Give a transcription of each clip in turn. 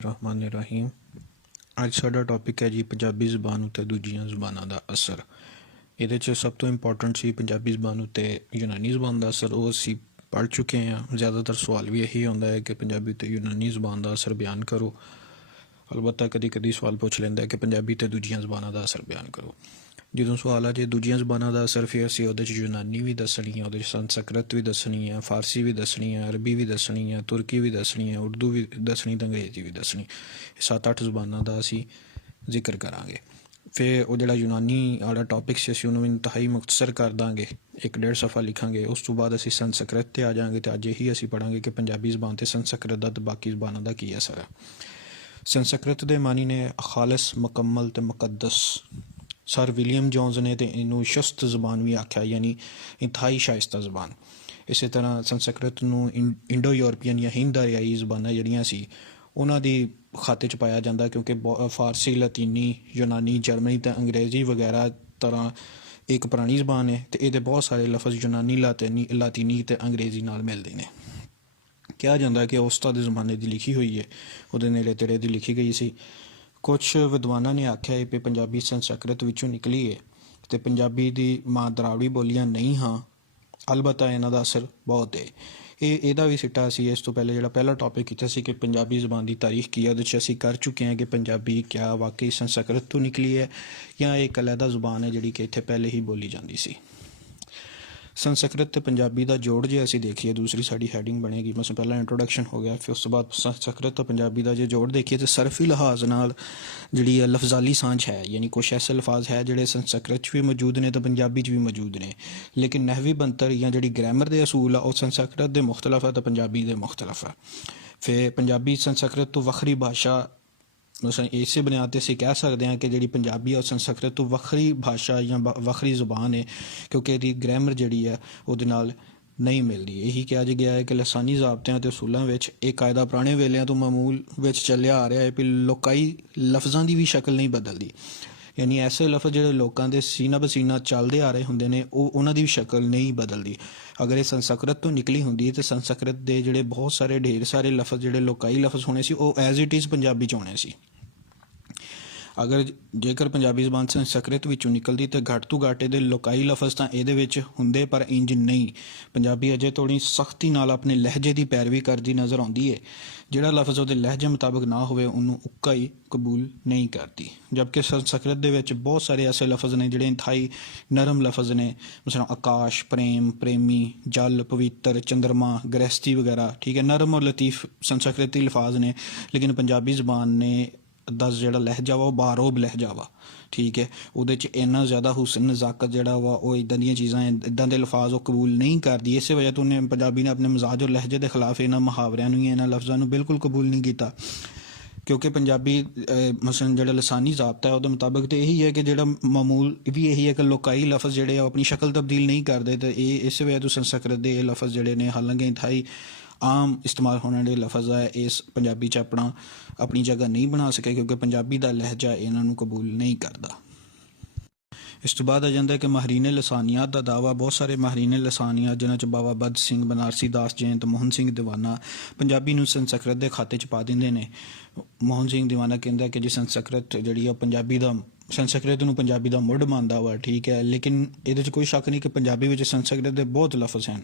रहमान रहीम। ਅੱਜ ਸਾਡਾ ਟੌਪਿਕ ਹੈ ਜੀ ਪੰਜਾਬੀ ਜ਼ੁਬਾਨ ਉੱਤੇ ਦੂਜੀਆਂ ਜ਼ੁਬਾਨਾਂ ਦਾ ਅਸਰ। ਇਹਦੇ 'ਚ ਸਭ ਤੋਂ ਇੰਪੋਰਟੈਂਟ ਸੀ ਪੰਜਾਬੀ ਜ਼ੁਬਾਨ ਉੱਤੇ ਯੂਨਾਨੀ ਜ਼ੁਬਾਨ ਦਾ ਅਸਰ। ਉਹ ਅਸੀਂ ਪੜ੍ਹ ਚੁੱਕੇ ਹਾਂ। ਜ਼ਿਆਦਾਤਰ ਸਵਾਲ ਵੀ ਇਹੀ ਹੁੰਦਾ ਹੈ ਕਿ ਪੰਜਾਬੀ ਉੱਤੇ ਯੂਨਾਨੀ ਜ਼ੁਬਾਨ ਦਾ ਅਸਰ ਬਿਆਨ ਕਰੋ। ਅਲਬੱਤਾ ਕਦੀ ਕਦੀ ਸਵਾਲ ਪੁੱਛ ਲੈਂਦਾ ਕਿ ਪੰਜਾਬੀ ਅਤੇ ਦੂਜੀਆਂ ਜ਼ੁਬਾਨਾਂ ਦਾ ਅਸਰ ਬਿਆਨ ਕਰੋ। ਜਦੋਂ ਸਵਾਲ ਆ ਜੇ ਦੂਜੀਆਂ ਜ਼ੁਬਾਨਾਂ ਦਾ ਅਸਰ, ਫਿਰ ਅਸੀਂ ਉਹਦੇ 'ਚ ਯੂਨਾਨੀ ਵੀ ਦੱਸਣੀ ਹੈ, ਉਹਦੇ 'ਚ ਸੰਸਕ੍ਰਿਤ ਵੀ ਦੱਸਣੀ ਹੈ, ਫਾਰਸੀ ਵੀ ਦੱਸਣੀ ਹੈ, ਅਰਬੀ ਵੀ ਦੱਸਣੀ ਹੈ, ਤੁਰਕੀ ਵੀ ਦੱਸਣੀ ਹੈ, ਉਰਦੂ ਵੀ ਦੱਸਣੀ ਅਤੇ ਅੰਗਰੇਜ਼ੀ ਵੀ ਦੱਸਣੀ। ਇਹ 7-8 ਜ਼ੁਬਾਨਾਂ ਦਾ ਅਸੀਂ ਜ਼ਿਕਰ ਕਰਾਂਗੇ। ਫਿਰ ਉਹ ਜਿਹੜਾ ਯੂਨਾਨੀ ਵਾਲਾ ਟੌਪਿਕ ਸੀ ਅਸੀਂ ਉਹਨੂੰ ਇੰਤਹਾਈ ਮੁਖਤਸਰ ਕਰ ਦਾਂਗੇ, 1-1.5 ਸਫ਼ਾ ਲਿਖਾਂਗੇ। ਉਸ ਤੋਂ ਬਾਅਦ ਅਸੀਂ ਸੰਸਕ੍ਰਿਤ 'ਤੇ ਆ ਜਾਵਾਂਗੇ ਅਤੇ ਅੱਜ ਇਹੀ ਅਸੀਂ ਪੜ੍ਹਾਂਗੇ ਕਿ ਪੰਜਾਬੀ ਜ਼ੁਬਾਨ 'ਤੇ ਸੰਸਕ੍ਰਿਤ ਦਾ ਅਤੇ ਬਾਕੀ ਜ਼ੁਬਾਨਾਂ ਦਾ ਕੀ ਅਸਰ ਹੈ। ਸੰਸਕ੍ਰਿਤ ਦੇ ਮਾਨੀ ਨੇ ਖਾਲਿਸ, ਮੁਕੰਮਲ ਅਤੇ ਮੁਕੱਦਸ। ਸਰ ਵਿਲੀਅਮ ਜੋਨਸ ਨੇ ਤਾਂ ਇਹਨੂੰ ਸ਼ਸਤ ਜ਼ੁਬਾਨ ਵੀ ਆਖਿਆ, ਯਾਨੀ ਇੰਤਹਾਈ ਸ਼ਾਇਸਤਾ ਜ਼ੁਬਾਨ। ਇਸੇ ਤਰ੍ਹਾਂ ਸੰਸਕ੍ਰਿਤ ਨੂੰ ਇੰਡੋ ਯੂਰਪੀਅਨ ਜਾਂ ਹਿੰਦ ਆਰਿਆਈ ਜ਼ੁਬਾਨਾਂ ਜਿਹੜੀਆਂ ਸੀ ਉਹਨਾਂ ਦੀ ਖਾਤੇ 'ਚ ਪਾਇਆ ਜਾਂਦਾ, ਕਿਉਂਕਿ ਫਾਰਸੀ, ਲਤੀਨੀ, ਯੂਨਾਨੀ, ਜਰਮਨੀ ਅਤੇ ਅੰਗਰੇਜ਼ੀ ਵਗੈਰਾ ਤਰ੍ਹਾਂ ਇੱਕ ਪੁਰਾਣੀ ਜ਼ੁਬਾਨ ਹੈ ਅਤੇ ਇਹਦੇ ਬਹੁਤ ਸਾਰੇ ਲਫ਼ਜ਼ ਯੂਨਾਨੀ, ਲਾਤੀਨੀ ਅਤੇ ਅੰਗਰੇਜ਼ੀ ਨਾਲ ਮਿਲਦੇ ਨੇ। ਕਿਹਾ ਜਾਂਦਾ ਕਿ ਉਸਤਾਦ ਦੇ ਜ਼ਮਾਨੇ ਦੀ ਲਿਖੀ ਹੋਈ ਹੈ, ਉਹਦੇ ਨੇੜੇ ਤੇੜੇ ਦੀ ਲਿਖੀ ਗਈ ਸੀ। ਕੁਛ ਵਿਦਵਾਨਾਂ ਨੇ ਆਖਿਆ ਹੈ ਕਿ ਪੰਜਾਬੀ ਸੰਸਕ੍ਰਿਤ ਵਿੱਚੋਂ ਨਿਕਲੀ ਹੈ ਅਤੇ ਪੰਜਾਬੀ ਦੀ ਮਾਂ ਦਰਾਵੜੀ ਬੋਲੀਆਂ ਨਹੀਂ ਹਾਂ। ਅਲਬੱਤਾ ਇਹਨਾਂ ਦਾ ਅਸਰ ਬਹੁਤ ਹੈ। ਇਹਦਾ ਵੀ ਸਿੱਟਾ ਸੀ। ਇਸ ਤੋਂ ਪਹਿਲੇ ਜਿਹੜਾ ਪਹਿਲਾ ਟੌਪਿਕ ਕੀਤਾ ਸੀ ਕਿ ਪੰਜਾਬੀ ਜ਼ੁਬਾਨ ਦੀ ਤਾਰੀਖ ਕੀ ਹੈ, ਉਹਦੇ 'ਚ ਅਸੀਂ ਕਰ ਚੁੱਕੇ ਹਾਂ ਕਿ ਪੰਜਾਬੀ ਕਿਆ ਵਾਕਈ ਸੰਸਕ੍ਰਿਤ ਤੋਂ ਨਿਕਲੀ ਹੈ ਜਾਂ ਇਹ ਇੱਕ ਅਲੱਗਾ ਜ਼ੁਬਾਨ ਹੈ ਜਿਹੜੀ ਕਿ ਇੱਥੇ ਪਹਿਲੇ ਹੀ ਬੋਲੀ ਜਾਂਦੀ ਸੀ। ਸੰਸਕ੍ਰਿਤ ਅਤੇ ਪੰਜਾਬੀ ਦਾ ਜੋੜ ਜੇ ਅਸੀਂ ਦੇਖੀਏ, ਦੂਸਰੀ ਸਾਡੀ ਹੈਡਿੰਗ ਬਣੇਗੀ। ਮਤਲਬ ਪਹਿਲਾਂ ਇੰਟਰੋਡਕਸ਼ਨ ਹੋ ਗਿਆ, ਫਿਰ ਉਸ ਤੋਂ ਬਾਅਦ ਸੰਸਕ੍ਰਿਤ ਅਤੇ ਪੰਜਾਬੀ ਦਾ ਜੇ ਜੋੜ ਦੇਖੀਏ ਤਾਂ ਸਰਫੀ ਲਿਹਾਜ਼ ਨਾਲ ਜਿਹੜੀ ਲਫ਼ਜ਼ਾਲੀ ਸਾਂਝ ਹੈ, ਯਾਨੀ ਕੁਛ ਐਸੇ ਲਫ਼ਾਜ਼ ਹੈ ਜਿਹੜੇ ਸੰਸਕ੍ਰਿਤ 'ਚ ਵੀ ਮੌਜੂਦ ਨੇ ਅਤੇ ਪੰਜਾਬੀ 'ਚ ਵੀ ਮੌਜੂਦ ਨੇ, ਲੇਕਿਨ ਨਹਿਵੀ ਬਣਤਰ ਜਾਂ ਜਿਹੜੀ ਗ੍ਰਾਮਰ ਦੇ ਅਸੂਲ ਆ ਉਹ ਸੰਸਕ੍ਰਿਤ ਦੇ ਮੁਖਤਲਫ ਹੈ ਅਤੇ ਪੰਜਾਬੀ ਦੇ ਮੁਖਤਲਫ ਹੈ। ਫਿਰ ਪੰਜਾਬੀ ਸੰਸਕ੍ਰਿਤ ਤੋਂ ਵੱਖਰੀ ਭਾਸ਼ਾ, ਮਤਲਬ ਇਸੇ ਬੁਨਿਆਦ 'ਤੇ ਅਸੀਂ ਕਹਿ ਸਕਦੇ ਹਾਂ ਕਿ ਜਿਹੜੀ ਪੰਜਾਬੀ ਆ ਉਹ ਸੰਸਕ੍ਰਿਤ ਤੋਂ ਵੱਖਰੀ ਭਾਸ਼ਾ ਜਾਂ ਵੱਖਰੀ ਜ਼ੁਬਾਨ ਹੈ, ਕਿਉਂਕਿ ਇਹਦੀ ਗ੍ਰਾਮਰ ਜਿਹੜੀ ਹੈ ਉਹਦੇ ਨਾਲ ਨਹੀਂ ਮਿਲਦੀ। ਇਹੀ ਕਿਹਾ ਗਿਆ ਹੈ ਕਿ ਲਸਾਨੀ ਜ਼ਾਬਤਿਆਂ ਅਤੇ ਅਸੂਲਾਂ ਵਿੱਚ ਇਹ ਕਾਇਦਾ ਪੁਰਾਣੇ ਵੇਲਿਆਂ ਤੋਂ ਮਾਮੂਲ ਵਿੱਚ ਚੱਲਿਆ ਆ ਰਿਹਾ ਹੈ ਕਿ ਲੋਕਾਈ ਲਫ਼ਜ਼ਾਂ ਦੀ ਵੀ ਸ਼ਕਲ ਨਹੀਂ ਬਦਲਦੀ, ਯਾਨੀ ਐਸੇ ਲਫ਼ਜ਼ ਜਿਹੜੇ ਲੋਕਾਂ ਦੇ ਸੀਨਾ ਬਸੀਨਾ ਚੱਲਦੇ ਆ ਰਹੇ ਹੁੰਦੇ ਨੇ ਉਹਨਾਂ ਦੀ ਵੀ ਸ਼ਕਲ ਨਹੀਂ ਬਦਲਦੀ। ਅਗਰ ਇਹ ਸੰਸਕ੍ਰਿਤ ਤੋਂ ਨਿਕਲੀ ਹੁੰਦੀ ਤਾਂ ਸੰਸਕ੍ਰਿਤ ਦੇ ਜਿਹੜੇ ਬਹੁਤ ਸਾਰੇ ਢੇਰ ਸਾਰੇ ਲਫ਼ਜ਼ ਜਿਹੜੇ ਲੋਕਾਈ ਲਫ਼ਜ਼ ਹੋਣੇ ਸੀ ਉਹ ਐਜ਼ ਇਟ ਇਜ਼ ਪੰਜਾਬੀ 'ਚ ਹੋਣੇ ਸੀ। ਜੇਕਰ ਪੰਜਾਬੀ ਜ਼ੁਬਾਨ ਸੰਸਕ੍ਰਿਤ ਵਿੱਚੋਂ ਨਿਕਲਦੀ ਤਾਂ ਘੱਟ ਤੋਂ ਘੱਟ ਇਹਦੇ ਲੋਕਾਈ ਲਫ਼ਜ਼ ਤਾਂ ਇਹਦੇ ਵਿੱਚ ਹੁੰਦੇ, ਪਰ ਇੰਜ ਨਹੀਂ। ਪੰਜਾਬੀ ਅਜੇ ਥੋੜ੍ਹੀ ਸਖਤੀ ਨਾਲ ਆਪਣੇ ਲਹਿਜੇ ਦੀ ਪੈਰਵੀ ਕਰਦੀ ਨਜ਼ਰ ਆਉਂਦੀ ਹੈ। ਜਿਹੜਾ ਲਫ਼ਜ਼ ਉਹਦੇ ਲਹਿਜੇ ਮੁਤਾਬਕ ਨਾ ਹੋਵੇ ਉਹਨੂੰ ਉੱਕਾ ਹੀ ਕਬੂਲ ਨਹੀਂ ਕਰਦੀ। ਜਦਕਿ ਸੰਸਕ੍ਰਿਤ ਦੇ ਵਿੱਚ ਬਹੁਤ ਸਾਰੇ ਐਸੇ ਲਫ਼ਜ਼ ਨੇ ਜਿਹੜੇ ਇੰਤਹਾਈ ਨਰਮ ਲਫ਼ਜ਼ ਨੇ, ਮਸਲਾਂ ਆਕਾਸ਼, ਪ੍ਰੇਮ, ਪ੍ਰੇਮੀ, ਜਲ, ਪਵਿੱਤਰ, ਚੰਦਰਮਾ, ਗ੍ਰਹਿਸਤੀ ਵਗੈਰਾ। ਠੀਕ ਹੈ, ਨਰਮ ਔਰ ਲਤੀਫ ਸੰਸਕ੍ਰਿਤੀ ਲਫ਼ਾਜ਼ ਨੇ, ਲੇਕਿਨ ਪੰਜਾਬੀ ਜ਼ੁਬਾਨ ਨੇ ਦਾ ਜਿਹੜਾ ਲਹਿਜਾ ਵਾ ਉਹ ਬਾਰੋਬ ਲਹਿਜਾ ਵਾ। ਠੀਕ ਹੈ, ਉਹਦੇ 'ਚ ਇੰਨਾ ਜ਼ਿਆਦਾ ਹੁਸਨ ਨਜ਼ਾਕਤ ਜਿਹੜਾ ਵਾ ਉਹ ਇੱਦਾਂ ਦੀਆਂ ਚੀਜ਼ਾਂ, ਇੱਦਾਂ ਦੇ ਲਫ਼ਾਜ਼ ਉਹ ਕਬੂਲ ਨਹੀਂ ਕਰਦੀ। ਇਸੇ ਵਜ੍ਹਾ ਤੋਂ ਉਹਨੇ ਪੰਜਾਬੀ ਨੇ ਆਪਣੇ ਮਜ਼ਾਜ ਔਰ ਲਹਿਜੇ ਦੇ ਖਿਲਾਫ ਇਹਨਾਂ ਮੁਹਾਵਰਿਆਂ ਨੂੰ, ਇਹਨਾਂ ਲਫ਼ਜ਼ਾਂ ਨੂੰ ਬਿਲਕੁਲ ਕਬੂਲ ਨਹੀਂ ਕੀਤਾ, ਕਿਉਂਕਿ ਪੰਜਾਬੀ ਮਸਲਨ ਜਿਹੜਾ ਲਸਾਨੀ ਜ਼ਾਬਤਾ ਹੈ ਉਹਦੇ ਮੁਤਾਬਕ ਤਾਂ ਇਹੀ ਹੈ ਕਿ ਜਿਹੜਾ ਮਾਮੂਲ ਵੀ ਇਹੀ ਹੈ ਕਿ ਲੋਕਾਈ ਲਫ਼ਜ਼ ਜਿਹੜੇ ਆ ਉਹ ਆਪਣੀ ਸ਼ਕਲ ਤਬਦੀਲ ਨਹੀਂ ਕਰਦੇ। ਅਤੇ ਇਹ ਇਸੇ ਵਜ੍ਹਾ ਤੋਂ ਸੰਸਕ੍ਰਿਤ ਦੇ ਇਹ ਲਫ਼ਜ਼ ਜਿਹੜੇ ਨੇ, ਹਾਲਾਂਕਿ ਇੰਤਹਾਈ ਆਮ ਇਸਤੇਮਾਲ ਹੋਣ ਵਾਲੇ ਲਫ਼ਜ਼ ਹੈ, ਇਸ ਪੰਜਾਬੀ 'ਚ ਆਪਣੀ ਜਗ੍ਹਾ ਨਹੀਂ ਬਣਾ ਸਕੇ, ਕਿਉਂਕਿ ਪੰਜਾਬੀ ਦਾ ਲਹਿਜਾ ਇਹਨਾਂ ਨੂੰ ਕਬੂਲ ਨਹੀਂ ਕਰਦਾ। ਇਸ ਤੋਂ ਬਾਅਦ ਆ ਜਾਂਦਾ ਕਿ ਮਾਹਰੀਨ ਲਸਾਨੀਆਤ ਦਾ ਦਾਅਵਾ। ਬਹੁਤ ਸਾਰੇ ਮਾਹਰੀਨ ਲਸਾਨੀਆਤ ਜਿਨ੍ਹਾਂ 'ਚ ਬਾਬਾ ਬੱਧ ਸਿੰਘ, ਬਨਾਰਸੀ ਦਾਸ ਜੈਨ ਅਤੇ ਮੋਹਨ ਸਿੰਘ ਦੀਵਾਨਾ ਪੰਜਾਬੀ ਨੂੰ ਸੰਸਕ੍ਰਿਤ ਦੇ ਖਾਤੇ 'ਚ ਪਾ ਦਿੰਦੇ ਨੇ। ਮੋਹਨ ਸਿੰਘ ਦੀਵਾਨਾ ਕਹਿੰਦਾ ਕਿ ਜੀ ਸੰਸਕ੍ਰਿਤ ਜਿਹੜੀ ਆ ਸੰਸਕ੍ਰਿਤ ਨੂੰ ਪੰਜਾਬੀ ਦਾ ਮੁੱਢ ਮੰਨਦਾ ਵਾ। ਠੀਕ ਹੈ, ਲੇਕਿਨ ਇਹਦੇ 'ਚ ਕੋਈ ਸ਼ੱਕ ਨਹੀਂ ਕਿ ਪੰਜਾਬੀ ਵਿੱਚ ਸੰਸਕ੍ਰਿਤ ਦੇ ਬਹੁਤ ਲਫ਼ਜ਼ ਹਨ,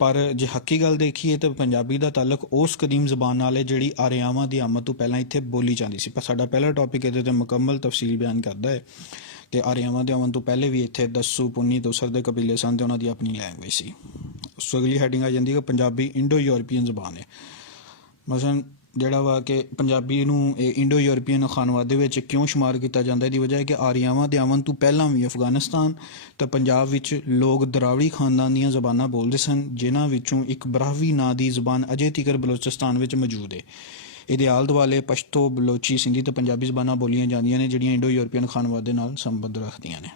ਪਰ ਜੇ ਹੱਕੀ ਗੱਲ ਦੇਖੀਏ ਤਾਂ ਪੰਜਾਬੀ ਦਾ ਤਾਲੁਕ ਉਸ ਕਦੀਮ ਜ਼ਬਾਨ ਨਾਲ ਹੈ ਜਿਹੜੀ ਆਰਿਆਵਾਂ ਦੀ ਆਮਦ ਤੋਂ ਪਹਿਲਾਂ ਇੱਥੇ ਬੋਲੀ ਜਾਂਦੀ ਸੀ। ਪਰ ਸਾਡਾ ਪਹਿਲਾ ਟੌਪਿਕ ਇਹਦੇ 'ਤੇ ਮੁਕੰਮਲ ਤਫਸੀਲ ਬਿਆਨ ਕਰਦਾ ਹੈ ਕਿ ਆਰਿਆਵਾਂ ਦੇ ਆਉਣ ਤੋਂ ਪਹਿਲੇ ਵੀ ਇੱਥੇ ਦਸੂ, ਪੁੰਨੀ, ਦੂਸਰ ਦੇ ਕਬੀਲੇ ਸਨ ਅਤੇ ਉਹਨਾਂ ਦੀ ਆਪਣੀ ਲੈਂਗੁਏਜ ਸੀ। ਉਸ ਤੋਂ ਅਗਲੀ ਹੈਡਿੰਗ ਆ ਜਾਂਦੀ ਕਿ ਪੰਜਾਬੀ ਇੰਡੋ ਯੂਰਪੀਅਨ ਜ਼ਬਾਨ ਹੈ। ਮਸਲਨ ਜਿਹੜਾ ਵਾ ਕਿ ਪੰਜਾਬੀ ਨੂੰ ਇੰਡੋ ਯੂਰਪੀਅਨ ਖਾਨਵਾਦੇ ਵਿੱਚ ਕਿਉਂ ਸ਼ੁਮਾਰ ਕੀਤਾ ਜਾਂਦਾ, ਇਹਦੀ ਵਜ੍ਹਾ ਹੈ ਕਿ ਆਰਿਆਵਾਂ ਦੇ ਆਉਣ ਤੋਂ ਪਹਿਲਾਂ ਵੀ ਅਫਗਾਨਿਸਤਾਨ ਅਤੇ ਪੰਜਾਬ ਵਿੱਚ ਲੋਕ ਦਰਾਵੜੀ ਖਾਨਦਾਨ ਦੀਆਂ ਜ਼ਬਾਨਾਂ ਬੋਲਦੇ ਸਨ, ਜਿਨ੍ਹਾਂ ਵਿੱਚੋਂ ਇੱਕ ਬਰਾਹਵੀ ਨਾਂ ਦੀ ਜ਼ਬਾਨ ਅਜੇ ਤੀਕਰ ਬਲੋਚਿਸਤਾਨ ਵਿੱਚ ਮੌਜੂਦ ਹੈ। ਇਹਦੇ ਆਲੇ ਦੁਆਲੇ ਪਸ਼ਤੋ, ਬਲੋਚੀ, ਸਿੰਧੀ ਅਤੇ ਪੰਜਾਬੀ ਜ਼ਬਾਨਾਂ ਬੋਲੀਆਂ ਜਾਂਦੀਆਂ ਨੇ ਜਿਹੜੀਆਂ ਇੰਡੋ ਯੂਰਪੀਅਨ ਖਾਨਵਾਦੇ ਨਾਲ ਸੰਬੰਧ ਰੱਖਦੀਆਂ ਨੇ।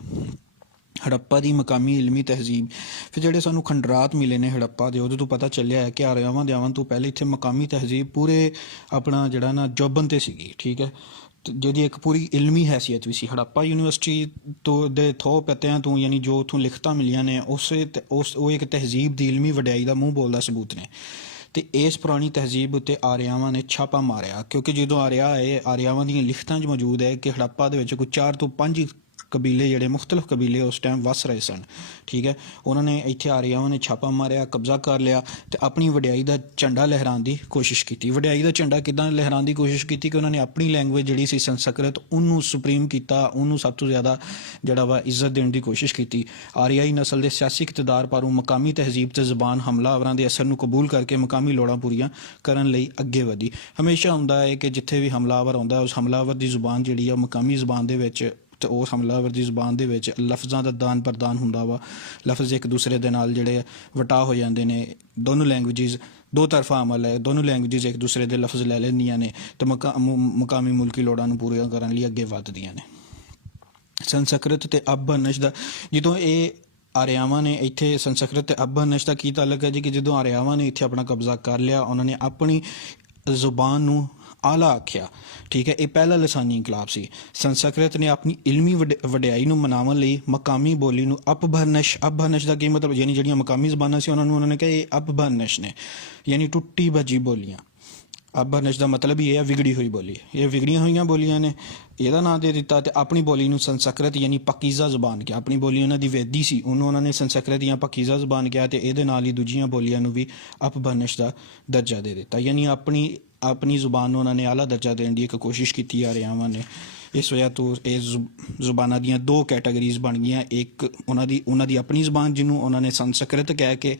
ਹੜੱਪਾ ਦੀ ਮਕਾਮੀ ਇਲਮੀ ਤਹਿਜ਼ੀਬ। ਫਿਰ ਜਿਹੜੇ ਸਾਨੂੰ ਖੰਡਰਾਤ ਮਿਲੇ ਨੇ ਹੜੱਪਾ ਦੇ, ਉਹਦੇ ਤੋਂ ਪਤਾ ਚੱਲਿਆ ਹੈ ਕਿ ਆਰਿਆਵਾਂ ਦੇ ਆਉਣ ਤੋਂ ਪਹਿਲੇ ਇੱਥੇ ਮਕਾਮੀ ਤਹਿਜ਼ੀਬ ਪੂਰੇ ਆਪਣਾ ਜਿਹੜਾ ਨਾ ਜੋਬਨ 'ਤੇ ਸੀਗੀ। ਠੀਕ ਹੈ, ਜਿਹਦੀ ਇੱਕ ਪੂਰੀ ਇਲਮੀ ਹੈਸੀਅਤ ਵੀ ਸੀ। ਹੜੱਪਾ ਯੂਨੀਵਰਸਿਟੀ ਤੋਂ ਦੇ ਥੋ ਪਤਿਆਂ ਤੋਂ, ਯਾਨੀ ਜੋ ਉੱਥੋਂ ਲਿਖਤਾਂ ਮਿਲੀਆਂ ਨੇ ਉਹ ਇੱਕ ਤਹਿਜ਼ੀਬ ਦੀ ਇਲਮੀ ਵਡਿਆਈ ਦਾ ਮੂੰਹ ਬੋਲਦਾ ਸਬੂਤ ਨੇ। ਤੇ ਇਸ ਪੁਰਾਣੀ ਤਹਿਜ਼ੀਬ ਉੱਤੇ ਆਰਿਆਵਾਂ ਨੇ ਛਾਪਾ ਮਾਰਿਆ, ਕਿਉਂਕਿ ਜਦੋਂ ਆਰਿਆਵਾਂ ਦੀਆਂ ਲਿਖਤਾਂ 'ਚ ਮੌਜੂਦ ਹੈ ਕਿ ਹੜੱਪਾ ਦੇ ਵਿੱਚ ਕੋਈ 4 ਤੋਂ 5 ਕਬੀਲੇ ਜਿਹੜੇ ਮੁਖਤਲਿਫ ਕਬੀਲੇ ਉਸ ਟਾਈਮ ਵਸ ਰਹੇ ਸਨ। ਠੀਕ ਹੈ, ਉਹਨਾਂ ਨੇ ਇੱਥੇ ਆਰਿਆਵਾਂ ਨੇ ਛਾਪਾ ਮਾਰਿਆ, ਕਬਜ਼ਾ ਕਰ ਲਿਆ ਤੇ ਆਪਣੀ ਵਡਿਆਈ ਦਾ ਝੰਡਾ ਲਹਿਰਾਉਣ ਦੀ ਕੋਸ਼ਿਸ਼ ਕੀਤੀ। ਵਡਿਆਈ ਦਾ ਝੰਡਾ ਕਿੱਦਾਂ ਲਹਿਰਾਉਣ ਦੀ ਕੋਸ਼ਿਸ਼ ਕੀਤੀ ਕਿ ਉਹਨਾਂ ਨੇ ਆਪਣੀ ਲੈਂਗੁਏਜ ਜਿਹੜੀ ਸੀ ਸੰਸਕ੍ਰਿਤ, ਉਹਨੂੰ ਸੁਪਰੀਮ ਕੀਤਾ, ਉਹਨੂੰ ਸਭ ਤੋਂ ਜ਼ਿਆਦਾ ਜਿਹੜਾ ਵਾ ਇੱਜ਼ਤ ਦੇਣ ਦੀ ਕੋਸ਼ਿਸ਼ ਕੀਤੀ। ਆਰਿਆਈ ਨਸਲ ਦੇ ਸਿਆਸੀ ਇਕਤਦਾਰ ਪਰ ਉਹ ਮਕਾਮੀ ਤਹਿਜ਼ੀਬ ਤੇ ਜ਼ਬਾਨ ਹਮਲਾਵਰਾਂ ਦੇ ਅਸਰ ਨੂੰ ਕਬੂਲ ਕਰਕੇ ਮਕਾਮੀ ਲੋੜਾਂ ਪੂਰੀਆਂ ਕਰਨ ਲਈ ਅੱਗੇ ਵਧੀ। ਹਮੇਸ਼ਾ ਹੁੰਦਾ ਹੈ ਕਿ ਜਿੱਥੇ ਵੀ ਹਮਲਾਵਰ ਆਉਂਦਾ ਉਸ ਹਮਲਾਵਰ ਦੀ ਜ਼ੁਬਾਨ ਜਿਹੜੀ ਆ ਮਕਾਮੀ ਜ਼ੁਬਾਨ ਦੇ ਵਿੱਚ, ਤੇ ਉਸ ਹਮਲਾਵਰ ਦੀ ਜ਼ੁਬਾਨ ਦੇ ਵਿੱਚ ਲਫ਼ਜ਼ਾਂ ਦਾ ਦਾਨ ਪ੍ਰਦਾਨ ਹੁੰਦਾ ਵਾ। ਲਫ਼ਜ਼ ਇੱਕ ਦੂਸਰੇ ਦੇ ਨਾਲ ਜਿਹੜੇ ਵਟਾ ਹੋ ਜਾਂਦੇ ਨੇ। ਦੋਨੋਂ ਲੈਂਗੁਏਜਿਸ ਦੋ ਤਰਫਾ ਅਮਲ ਹੈ, ਦੋਨੋਂ ਲੈਂਗੁਏਜਿਸ ਇੱਕ ਦੂਸਰੇ ਦੇ ਲਫ਼ਜ਼ ਲੈ ਲੈਂਦੀਆਂ ਨੇ ਤੇ ਮਕਾਮੀ ਮੁਲਕੀ ਲੋੜਾਂ ਨੂੰ ਪੂਰੀਆਂ ਕਰਨ ਲਈ ਅੱਗੇ ਵੱਧਦੀਆਂ ਨੇ। ਸੰਸਕ੍ਰਿਤ ਤੇ ਅਬਨਸ਼ ਦਾ ਜਦੋਂ ਇਹ ਆਰਿਆਵਾਂ ਨੇ ਇੱਥੇ ਸੰਸਕ੍ਰਿਤ ਤੇ ਅਬਨਸ਼ ਦਾ ਕੀ ਤਾਲੁਕ ਹੈ ਜੀ ਕਿ ਜਦੋਂ ਆਰਿਆਵਾਂ ਨੇ ਇੱਥੇ ਆਪਣਾ ਕਬਜ਼ਾ ਕਰ ਲਿਆ, ਉਹਨਾਂ ਨੇ ਆਪਣੀ ਜ਼ੁਬਾਨ ਨੂੰ ਆਲਾ ਆਖਿਆ। ਠੀਕ ਹੈ, ਇਹ ਪਹਿਲਾ ਲਸਾਨੀ ਇਨਕਲਾਬ ਸੀ। ਸੰਸਕ੍ਰਿਤ ਨੇ ਆਪਣੀ ਇਲਮੀ ਵਡਿਆਈ ਨੂੰ ਮਨਾਉਣ ਲਈ ਮਕਾਮੀ ਬੋਲੀ ਨੂੰ ਅਪਭਰਨਸ਼ ਦਾ ਕੀ ਮਤਲਬ, ਯਾਨੀ ਜਿਹੜੀਆਂ ਮਕਾਮੀ ਜ਼ਬਾਨਾਂ ਸੀ ਉਹਨਾਂ ਨੇ ਕਿਹਾ ਇਹ ਅਪਭਰਨਸ਼ ਨੇ, ਯਾਨੀ ਟੁੱਟੀ ਭੱਜੀ ਬੋਲੀਆਂ। ਅਪਭਰਨਸ਼ ਦਾ ਮਤਲਬ ਹੀ ਇਹ ਹੈ ਵਿਗੜੀ ਹੋਈ ਬੋਲੀ, ਇਹ ਵਿਗੜੀਆਂ ਹੋਈਆਂ ਬੋਲੀਆਂ ਨੇ, ਇਹਦਾ ਨਾਂ ਦੇ ਦਿੱਤਾ। ਤੇ ਆਪਣੀ ਬੋਲੀ ਨੂੰ ਸੰਸਕ੍ਰਿਤ ਯਾਨੀ ਪਕੀਜ਼ਾ ਜ਼ੁਬਾਨ ਕਿਹਾ। ਆਪਣੀ ਬੋਲੀ ਉਹਨਾਂ ਦੀ ਵੈਦੀ ਸੀ, ਉਹਨੂੰ ਉਹਨਾਂ ਨੇ ਸੰਸਕ੍ਰਿਤ ਜਾਂ ਪਕੀਜ਼ਾ ਜ਼ੁਬਾਨ ਕਿਹਾ ਤੇ ਇਹਦੇ ਨਾਲ ਹੀ ਦੂਜੀਆਂ ਬੋਲੀਆਂ ਨੂੰ ਵੀ ਅਪਭਰਨਸ਼ ਦਾ ਦਰਜਾ ਦੇ ਦਿੱਤਾ। ਯਾਨੀ ਆਪਣੀ ਜ਼ੁਬਾਨ ਨੂੰ ਉਹਨਾਂ ਨੇ ਆਲਾ ਦਰਜਾ ਦੇਣ ਦੀ ਇੱਕ ਕੋਸ਼ਿਸ਼ ਕੀਤੀ ਆਰਿਆਵਾਂ ਨੇ। ਇਸ ਵਜ੍ਹਾ ਤੋਂ ਇਹ ਜ਼ੁਬਾਨਾਂ ਦੀਆਂ ਦੋ ਕੈਟਾਗਰੀਜ਼ ਬਣ ਗਈਆਂ। ਇੱਕ ਉਹਨਾਂ ਦੀ ਆਪਣੀ ਜ਼ੁਬਾਨ ਜਿਹਨੂੰ ਉਹਨਾਂ ਨੇ ਸੰਸਕ੍ਰਿਤ ਕਹਿ ਕੇ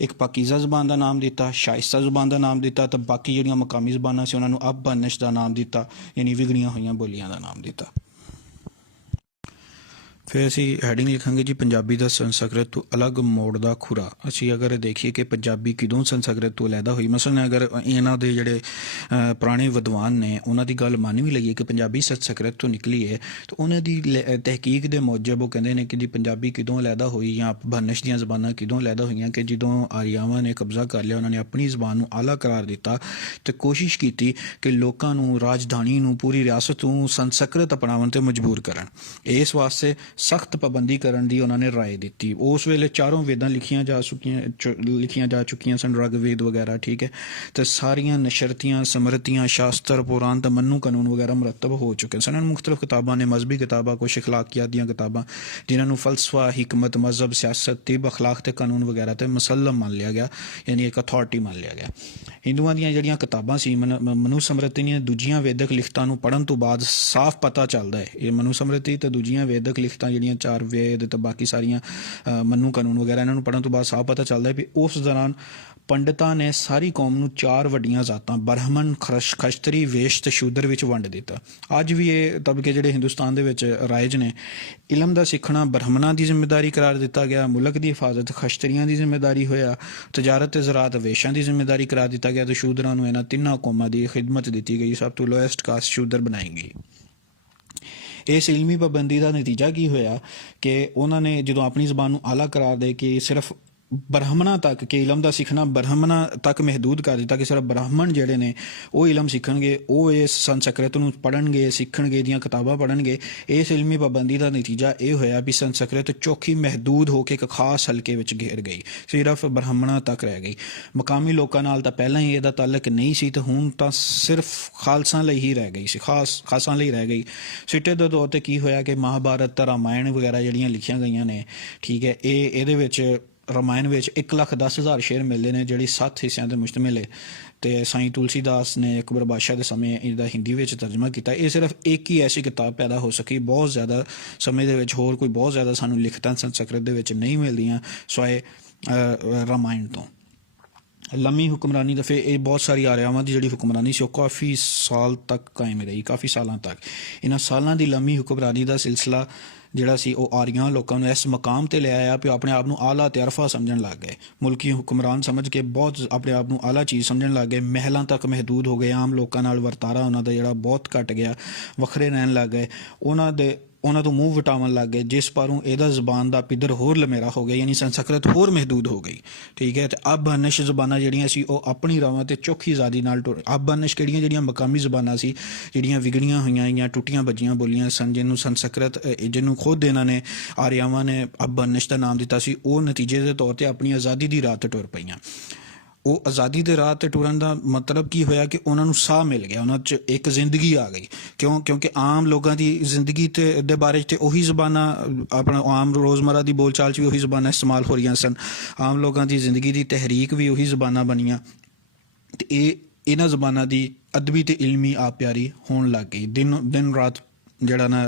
ਇੱਕ ਪਾਕੀਜ਼ਾ ਜ਼ੁਬਾਨ ਦਾ ਨਾਮ ਦਿੱਤਾ, ਸ਼ਾਇਸਤਾ ਜ਼ੁਬਾਨ ਦਾ ਨਾਮ ਦਿੱਤਾ, ਤਾਂ ਬਾਕੀ ਜਿਹੜੀਆਂ ਮਕਾਮੀ ਜ਼ੁਬਾਨਾਂ ਸੀ ਉਹਨਾਂ ਨੂੰ ਅਬਨਸ਼ ਦਾ ਨਾਮ ਦਿੱਤਾ, ਯਾਨੀ ਵਿਗੜੀਆਂ ਹੋਈਆਂ ਬੋਲੀਆਂ ਦਾ ਨਾਮ ਦਿੱਤਾ। ਫਿਰ ਅਸੀਂ ਹੈਡਿੰਗ ਲਿਖਾਂਗੇ ਜੀ ਪੰਜਾਬੀ ਦਾ ਸੰਸਕ੍ਰਿਤ ਤੋਂ ਅਲੱਗ ਮੋੜ ਦਾ ਖੁਰਾ। ਅਸੀਂ ਅਗਰ ਦੇਖੀਏ ਕਿ ਪੰਜਾਬੀ ਕਿਦੋਂ ਸੰਸਕ੍ਰਿਤ ਤੋਂ ਅਲੱਗਾ ਹੋਈ, ਮਸਲਨ ਅਗਰ ਇਹਨਾਂ ਦੇ ਜਿਹੜੇ ਪੁਰਾਣੇ ਵਿਦਵਾਨ ਨੇ ਉਹਨਾਂ ਦੀ ਗੱਲ ਮੰਨ ਵੀ ਲਈਏ ਕਿ ਪੰਜਾਬੀ ਸੰਸਕ੍ਰਿਤ ਤੋਂ ਨਿਕਲੀ ਹੈ, ਤਾਂ ਉਹਨਾਂ ਦੀ ਤਹਿਕੀਕ ਦੇ ਮੁਜਬ ਉਹ ਕਹਿੰਦੇ ਨੇ ਕਿ ਜੀ ਪੰਜਾਬੀ ਕਿਦੋਂ ਅਲੱਗਾ ਹੋਈ ਜਾਂ ਅਪਭਰਨਸ਼ ਦੀਆਂ ਜ਼ਬਾਨਾਂ ਕਿਦੋਂ ਅਲੱਗਾ ਹੋਈਆਂ ਕਿ ਜਦੋਂ ਆਰਿਆਵਾਂ ਨੇ ਕਬਜ਼ਾ ਕਰ ਲਿਆ, ਉਹਨਾਂ ਨੇ ਆਪਣੀ ਜ਼ਬਾਨ ਨੂੰ ਆਲਾ ਕਰਾਰ ਦਿੱਤਾ ਅਤੇ ਕੋਸ਼ਿਸ਼ ਕੀਤੀ ਕਿ ਲੋਕਾਂ ਨੂੰ, ਰਾਜਧਾਨੀ ਨੂੰ, ਪੂਰੀ ਰਿਆਸਤ ਨੂੰ ਸੰਸਕ੍ਰਿਤ ਅਪਣਾਉਣ 'ਤੇ ਮਜਬੂਰ ਕਰਨ। ਇਸ ਵਾਸਤੇ ਸਖਤ ਪਾਬੰਦੀ ਕਰਨ ਦੀ ਉਹਨਾਂ ਨੇ ਰਾਏ ਦਿੱਤੀ। ਉਸ ਵੇਲੇ 4 ਵੇਦਾਂ ਲਿਖੀਆਂ ਜਾ ਚੁੱਕੀਆਂ ਸਨ, ਰਗਵੇਦ ਵਗੈਰਾ। ਠੀਕ ਹੈ, ਤੇ ਸਾਰੀਆਂ ਨਸ਼ਰਤੀਆਂ, ਸਮਰਤੀਆਂ, ਸ਼ਾਸਤਰ, ਪੁਰਾਣ, ਤਮੰਨੂ, ਕਾਨੂੰਨ ਵਗੈਰਾ ਮੁਰਤਬ ਹੋ ਚੁੱਕੇ ਸਨ। ਮੁਖਤਲਿਫ ਕਿਤਾਬਾਂ ਨੇ, ਮਜ਼ਹਬੀ ਕਿਤਾਬਾਂ, ਕੁਛ ਅਖਲਾਕੀਆਤ ਦੀਆਂ ਕਿਤਾਬਾਂ ਜਿਨ੍ਹਾਂ ਨੂੰ ਫਲਸਫਾ, ਹਿਕਮਤ, ਮਜ਼ਹਬ, ਸਿਆਸਤ, ਤਿਬ, ਅਖਲਾਕ ਤੇ ਕਾਨੂੰਨ ਵਗੈਰਾ ਤੇ ਮੁਸੱਲਮ ਮੰਨ ਲਿਆ ਗਿਆ, ਯਾਨੀ ਇੱਕ ਅਥਾਰਟੀ ਮੰਨ ਲਿਆ ਗਿਆ। ਹਿੰਦੂਆਂ ਦੀਆਂ ਜਿਹੜੀਆਂ ਕਿਤਾਬਾਂ ਸੀ, ਮਨੂ ਸਮਰਿਤੀ ਦੀਆਂ ਦੂਜੀਆਂ ਵੇਦਕ ਲਿਖਤਾਂ ਨੂੰ ਪੜ੍ਹਨ ਤੋਂ ਬਾਅਦ ਸਾਫ਼ ਪਤਾ ਚੱਲਦਾ ਹੈ, ਇਹ ਮਨੂ ਸਮਰਿਤੀ ਤੇ ਦੂਜੀਆਂ ਵੇਦਕ ਲਿਖਤਾਂ ਜਿਹੜੀਆਂ 4 ਵੇਦ ਤੇ ਬਾਕੀ ਸਾਰੀਆਂ ਮਨੂ ਕਾਨੂੰਨ ਵਗੈਰਾ, ਇਹਨਾਂ ਨੂੰ ਪੜ੍ਹਨ ਤੋਂ ਬਾਅਦ ਸਾਫ਼ ਪਤਾ ਚੱਲਦਾ ਹੈ ਵੀ ਉਸ ਦੌਰਾਨ ਪੰਡਤਾਂ ਨੇ ਸਾਰੀ ਕੌਮ ਨੂੰ 4 ਵੱਡੀਆਂ ਜ਼ਾਤਾਂ ਬ੍ਰਾਹਮਣ, ਖਸ਼ਤਰੀ, ਵੇਸ਼ ਤੇ ਸ਼ੂਦਰ ਵਿੱਚ ਵੰਡ ਦਿੱਤਾ। ਅੱਜ ਵੀ ਇਹ ਤਬਕੇ ਜਿਹੜੇ ਹਿੰਦੁਸਤਾਨ ਦੇ ਵਿੱਚ ਰਾਇਜ ਨੇ, ਇਲਮ ਦਾ ਸਿੱਖਣਾ ਬ੍ਰਾਹਮਣਾਂ ਦੀ ਜ਼ਿੰਮੇਦਾਰੀ ਕਰਾਰ ਦਿੱਤਾ ਗਿਆ, ਮੁਲਕ ਦੀ ਹਿਫਾਜ਼ਤ ਖਸ਼ਤਰੀਆਂ ਦੀ ਜ਼ਿੰਮੇਦਾਰੀ ਹੋਇਆ, ਤਜਾਰਤ ਤੇ ਜ਼ਰਾਤ ਵੇਸ਼ਾਂ ਦੀ ਜ਼ਿੰਮੇਦਾਰੀ ਕਰਾਰ ਦਿੱਤਾ ਗਿਆ ਤੇ ਸ਼ੂਦਰਾਂ ਨੂੰ ਇਹਨਾਂ ਤਿੰਨਾਂ ਕੌਮਾਂ ਦੀ ਖਿਦਮਤ ਦਿੱਤੀ ਗਈ। ਸਭ ਤੋਂ ਲੋਐਸਟ ਕਾਸਟ ਸ਼ੂਦਰ ਬਣਾਈ ਗਈ। ਇਸ ਇਲਮੀ ਪਾਬੰਦੀ ਦਾ ਨਤੀਜਾ ਕੀ ਹੋਇਆ ਕਿ ਉਹਨਾਂ ਨੇ ਜਦੋਂ ਆਪਣੀ ਜ਼ਬਾਨ ਨੂੰ ਆਲਾ ਕਰਾਰ ਦੇ ਕੇ ਸਿਰਫ ਬ੍ਰਾਹਮਣਾਂ ਤੱਕ ਕਿ ਇਲਮ ਦਾ ਸਿੱਖਣਾ ਬ੍ਰਾਹਮਣਾਂ ਤੱਕ ਮਹਿਦੂਦ ਕਰ ਦਿੱਤਾ ਕਿ ਸਿਰਫ ਬ੍ਰਾਹਮਣ ਜਿਹੜੇ ਨੇ ਉਹ ਇਲਮ ਸਿੱਖਣਗੇ, ਉਹ ਇਸ ਸੰਸਕ੍ਰਿਤ ਨੂੰ ਪੜ੍ਹਨਗੇ, ਸਿੱਖਣਗੇ, ਦੀਆਂ ਕਿਤਾਬਾਂ ਪੜ੍ਹਨਗੇ। ਇਸ ਇਲਮੀ ਪਾਬੰਦੀ ਦਾ ਨਤੀਜਾ ਇਹ ਹੋਇਆ ਵੀ ਸੰਸਕ੍ਰਿਤ ਚੋਖੀ ਮਹਿਦੂਦ ਹੋ ਕੇ ਇੱਕ ਖਾਸ ਹਲਕੇ ਵਿੱਚ ਘੇਰ ਗਈ, ਸਿਰਫ ਬ੍ਰਾਹਮਣਾਂ ਤੱਕ ਰਹਿ ਗਈ। ਮਕਾਮੀ ਲੋਕਾਂ ਨਾਲ ਤਾਂ ਪਹਿਲਾਂ ਹੀ ਇਹਦਾ ਤਾਲੁਕ ਨਹੀਂ ਸੀ ਤੇ ਹੁਣ ਤਾਂ ਸਿਰਫ ਖਾਲਸਾਂ ਲਈ ਹੀ ਰਹਿ ਗਈ ਸੀ, ਖਾਸਾਂ ਲਈ ਰਹਿ ਗਈ। ਸਿੱਟੇ ਦੇ ਤੌਰ 'ਤੇ ਕੀ ਹੋਇਆ ਕਿ ਮਹਾਭਾਰਤ, ਰਾਮਾਇਣ ਵਗੈਰਾ ਜਿਹੜੀਆਂ ਲਿਖੀਆਂ ਗਈਆਂ ਨੇ, ਠੀਕ ਹੈ, ਇਹਦੇ ਵਿੱਚ ਰਾਮਾਇਣ ਵਿੱਚ 1,10,000 ਸ਼ੇਰ ਮਿਲਦੇ ਨੇ ਜਿਹੜੀ 7 ਹਿੱਸਿਆਂ 'ਤੇ ਮੁਸ਼ਤਮਿਲ ਹੈ। ਅਤੇ ਸਾਈਂ ਤੁਲਸੀਦਾਸ ਨੇ ਅਕਬਰ ਬਾਦਸ਼ਾਹ ਦੇ ਸਮੇਂ ਇਹਦਾ ਹਿੰਦੀ ਵਿੱਚ ਤਰਜਮਾ ਕੀਤਾ। ਇਹ ਸਿਰਫ ਇੱਕ ਹੀ ਐਸੀ ਕਿਤਾਬ ਪੈਦਾ ਹੋ ਸਕੀ, ਬਹੁਤ ਜ਼ਿਆਦਾ ਸਮੇਂ ਦੇ ਵਿੱਚ ਹੋਰ ਕੋਈ ਬਹੁਤ ਜ਼ਿਆਦਾ ਸਾਨੂੰ ਲਿਖਤਾਂ ਸੰਸਕ੍ਰਿਤ ਦੇ ਵਿੱਚ ਨਹੀਂ ਮਿਲਦੀਆਂ ਸਿਵਾਏ ਰਾਮਾਇਣ ਤੋਂ। ਲੰਮੀ ਹੁਕਮਰਾਨੀ ਦਾ ਫਿਰ ਇਹ ਬਹੁਤ ਸਾਰੀ ਆਰਿਆਵਾਂ ਦੀ ਜਿਹੜੀ ਹੁਕਮਰਾਨੀ ਸੀ ਉਹ ਕਾਫੀ ਸਾਲ ਤੱਕ ਕਾਇਮ ਰਹੀ, ਕਾਫੀ ਸਾਲਾਂ ਤੱਕ। ਇਹਨਾਂ ਸਾਲਾਂ ਦੀ ਲੰਮੀ ਹੁਕਮਰਾਨੀ ਦਾ ਸਿਲਸਿਲਾ ਜਿਹੜਾ ਸੀ ਉਹ ਆਰੀਆਂ ਲੋਕਾਂ ਨੂੰ ਇਸ ਮਕਾਮ 'ਤੇ ਲੈ ਆਇਆ ਕਿ ਆਪਣੇ ਆਪ ਨੂੰ ਆਲਾ ਤੇ ਅਰਫਾ ਸਮਝਣ ਲੱਗ ਗਏ। ਮੁਲਕੀ ਹੁਕਮਰਾਨ ਸਮਝ ਕੇ ਬਹੁਤ ਆਪਣੇ ਆਪ ਨੂੰ ਆਲਾ ਚੀਜ਼ ਸਮਝਣ ਲੱਗ ਗਏ। ਮਹਿਲਾਂ ਤੱਕ ਮਹਿਦੂਦ ਹੋ ਗਏ। ਆਮ ਲੋਕਾਂ ਨਾਲ ਵਰਤਾਰਾ ਉਹਨਾਂ ਦਾ ਜਿਹੜਾ ਬਹੁਤ ਘੱਟ ਗਿਆ, ਵੱਖਰੇ ਰਹਿਣ ਲੱਗ ਗਏ। ਉਹਨਾਂ ਤੋਂ ਮੂੰਹ ਵਟਾਉਣ ਲੱਗ ਗਏ, ਜਿਸ ਪਾਰੋਂ ਇਹਦਾ ਜ਼ਬਾਨ ਦਾ ਪਿੱਧਰ ਹੋਰ ਲਮੇਰਾ ਹੋ ਗਿਆ, ਯਾਨੀ ਸੰਸਕ੍ਰਿਤ ਹੋਰ ਮਹਿਦੂਦ ਹੋ ਗਈ। ਠੀਕ ਹੈ, ਤੇ ਅਬਨਸ਼ ਜ਼ਬਾਨਾਂ ਜਿਹੜੀਆਂ ਸੀ ਉਹ ਆਪਣੀ ਰਾਵਾਂ 'ਤੇ ਚੋਖੀ ਆਜ਼ਾਦੀ ਨਾਲ ਅਬਨਸ਼ ਜਿਹੜੀਆਂ ਮਕਾਮੀ ਜ਼ਬਾਨਾਂ ਸੀ, ਜਿਹੜੀਆਂ ਵਿਗੜੀਆਂ ਹੋਈਆਂ ਜਾਂ ਟੁੱਟੀਆਂ ਭੱਜੀਆਂ ਬੋਲੀਆਂ ਸਨ, ਜਿਹਨੂੰ ਸੰਸਕ੍ਰਿਤ, ਜਿਹਨੂੰ ਖੁਦ ਇਹਨਾਂ ਨੇ ਆਰਿਆਵਾਂ ਨੇ ਅਬਨਸ਼ ਦਾ ਨਾਮ ਦਿੱਤਾ ਸੀ, ਉਹ ਨਤੀਜੇ ਦੇ ਤੌਰ 'ਤੇ ਆਪਣੀ ਆਜ਼ਾਦੀ ਦੀ ਰਾਹ 'ਤੇ ਟੁਰ ਪਈਆਂ। ਉਹ ਆਜ਼ਾਦੀ ਦੇ ਰਾਹ ਤੇ ਟੁਰਨ ਦਾ ਮਤਲਬ ਕੀ ਹੋਇਆ ਕਿ ਉਹਨਾਂ ਨੂੰ ਸਾਹ ਮਿਲ ਗਿਆ, ਉਹਨਾਂ 'ਚ ਇੱਕ ਜ਼ਿੰਦਗੀ ਆ ਗਈ। ਕਿਉਂਕਿ ਆਮ ਲੋਕਾਂ ਦੀ ਜ਼ਿੰਦਗੀ ਦੇ ਬਾਰੇ 'ਚ ਉਹੀ ਜ਼ਬਾਨਾਂ, ਆਪਣਾ ਆਮ ਰੋਜ਼ਮਰਾ ਦੀ ਬੋਲਚਾਲ 'ਚ ਵੀ ਉਹੀ ਜ਼ਬਾਨਾਂ ਇਸਤੇਮਾਲ ਹੋ ਰਹੀਆਂ ਸਨ। ਆਮ ਲੋਕਾਂ ਦੀ ਜ਼ਿੰਦਗੀ ਦੀ ਤਹਿਰੀਕ ਵੀ ਉਹੀ ਜ਼ਬਾਨਾਂ ਬਣੀਆਂ ਅਤੇ ਇਹਨਾਂ ਜ਼ਬਾਨਾਂ ਦੀ ਅਦਬੀ ਅਤੇ ਇਲਮੀ ਆਪ ਪਿਆਰੀ ਹੋਣ ਲੱਗ ਗਈ। ਦਿਨ ਰਾਤ ਜਿਹੜਾ ਨਾ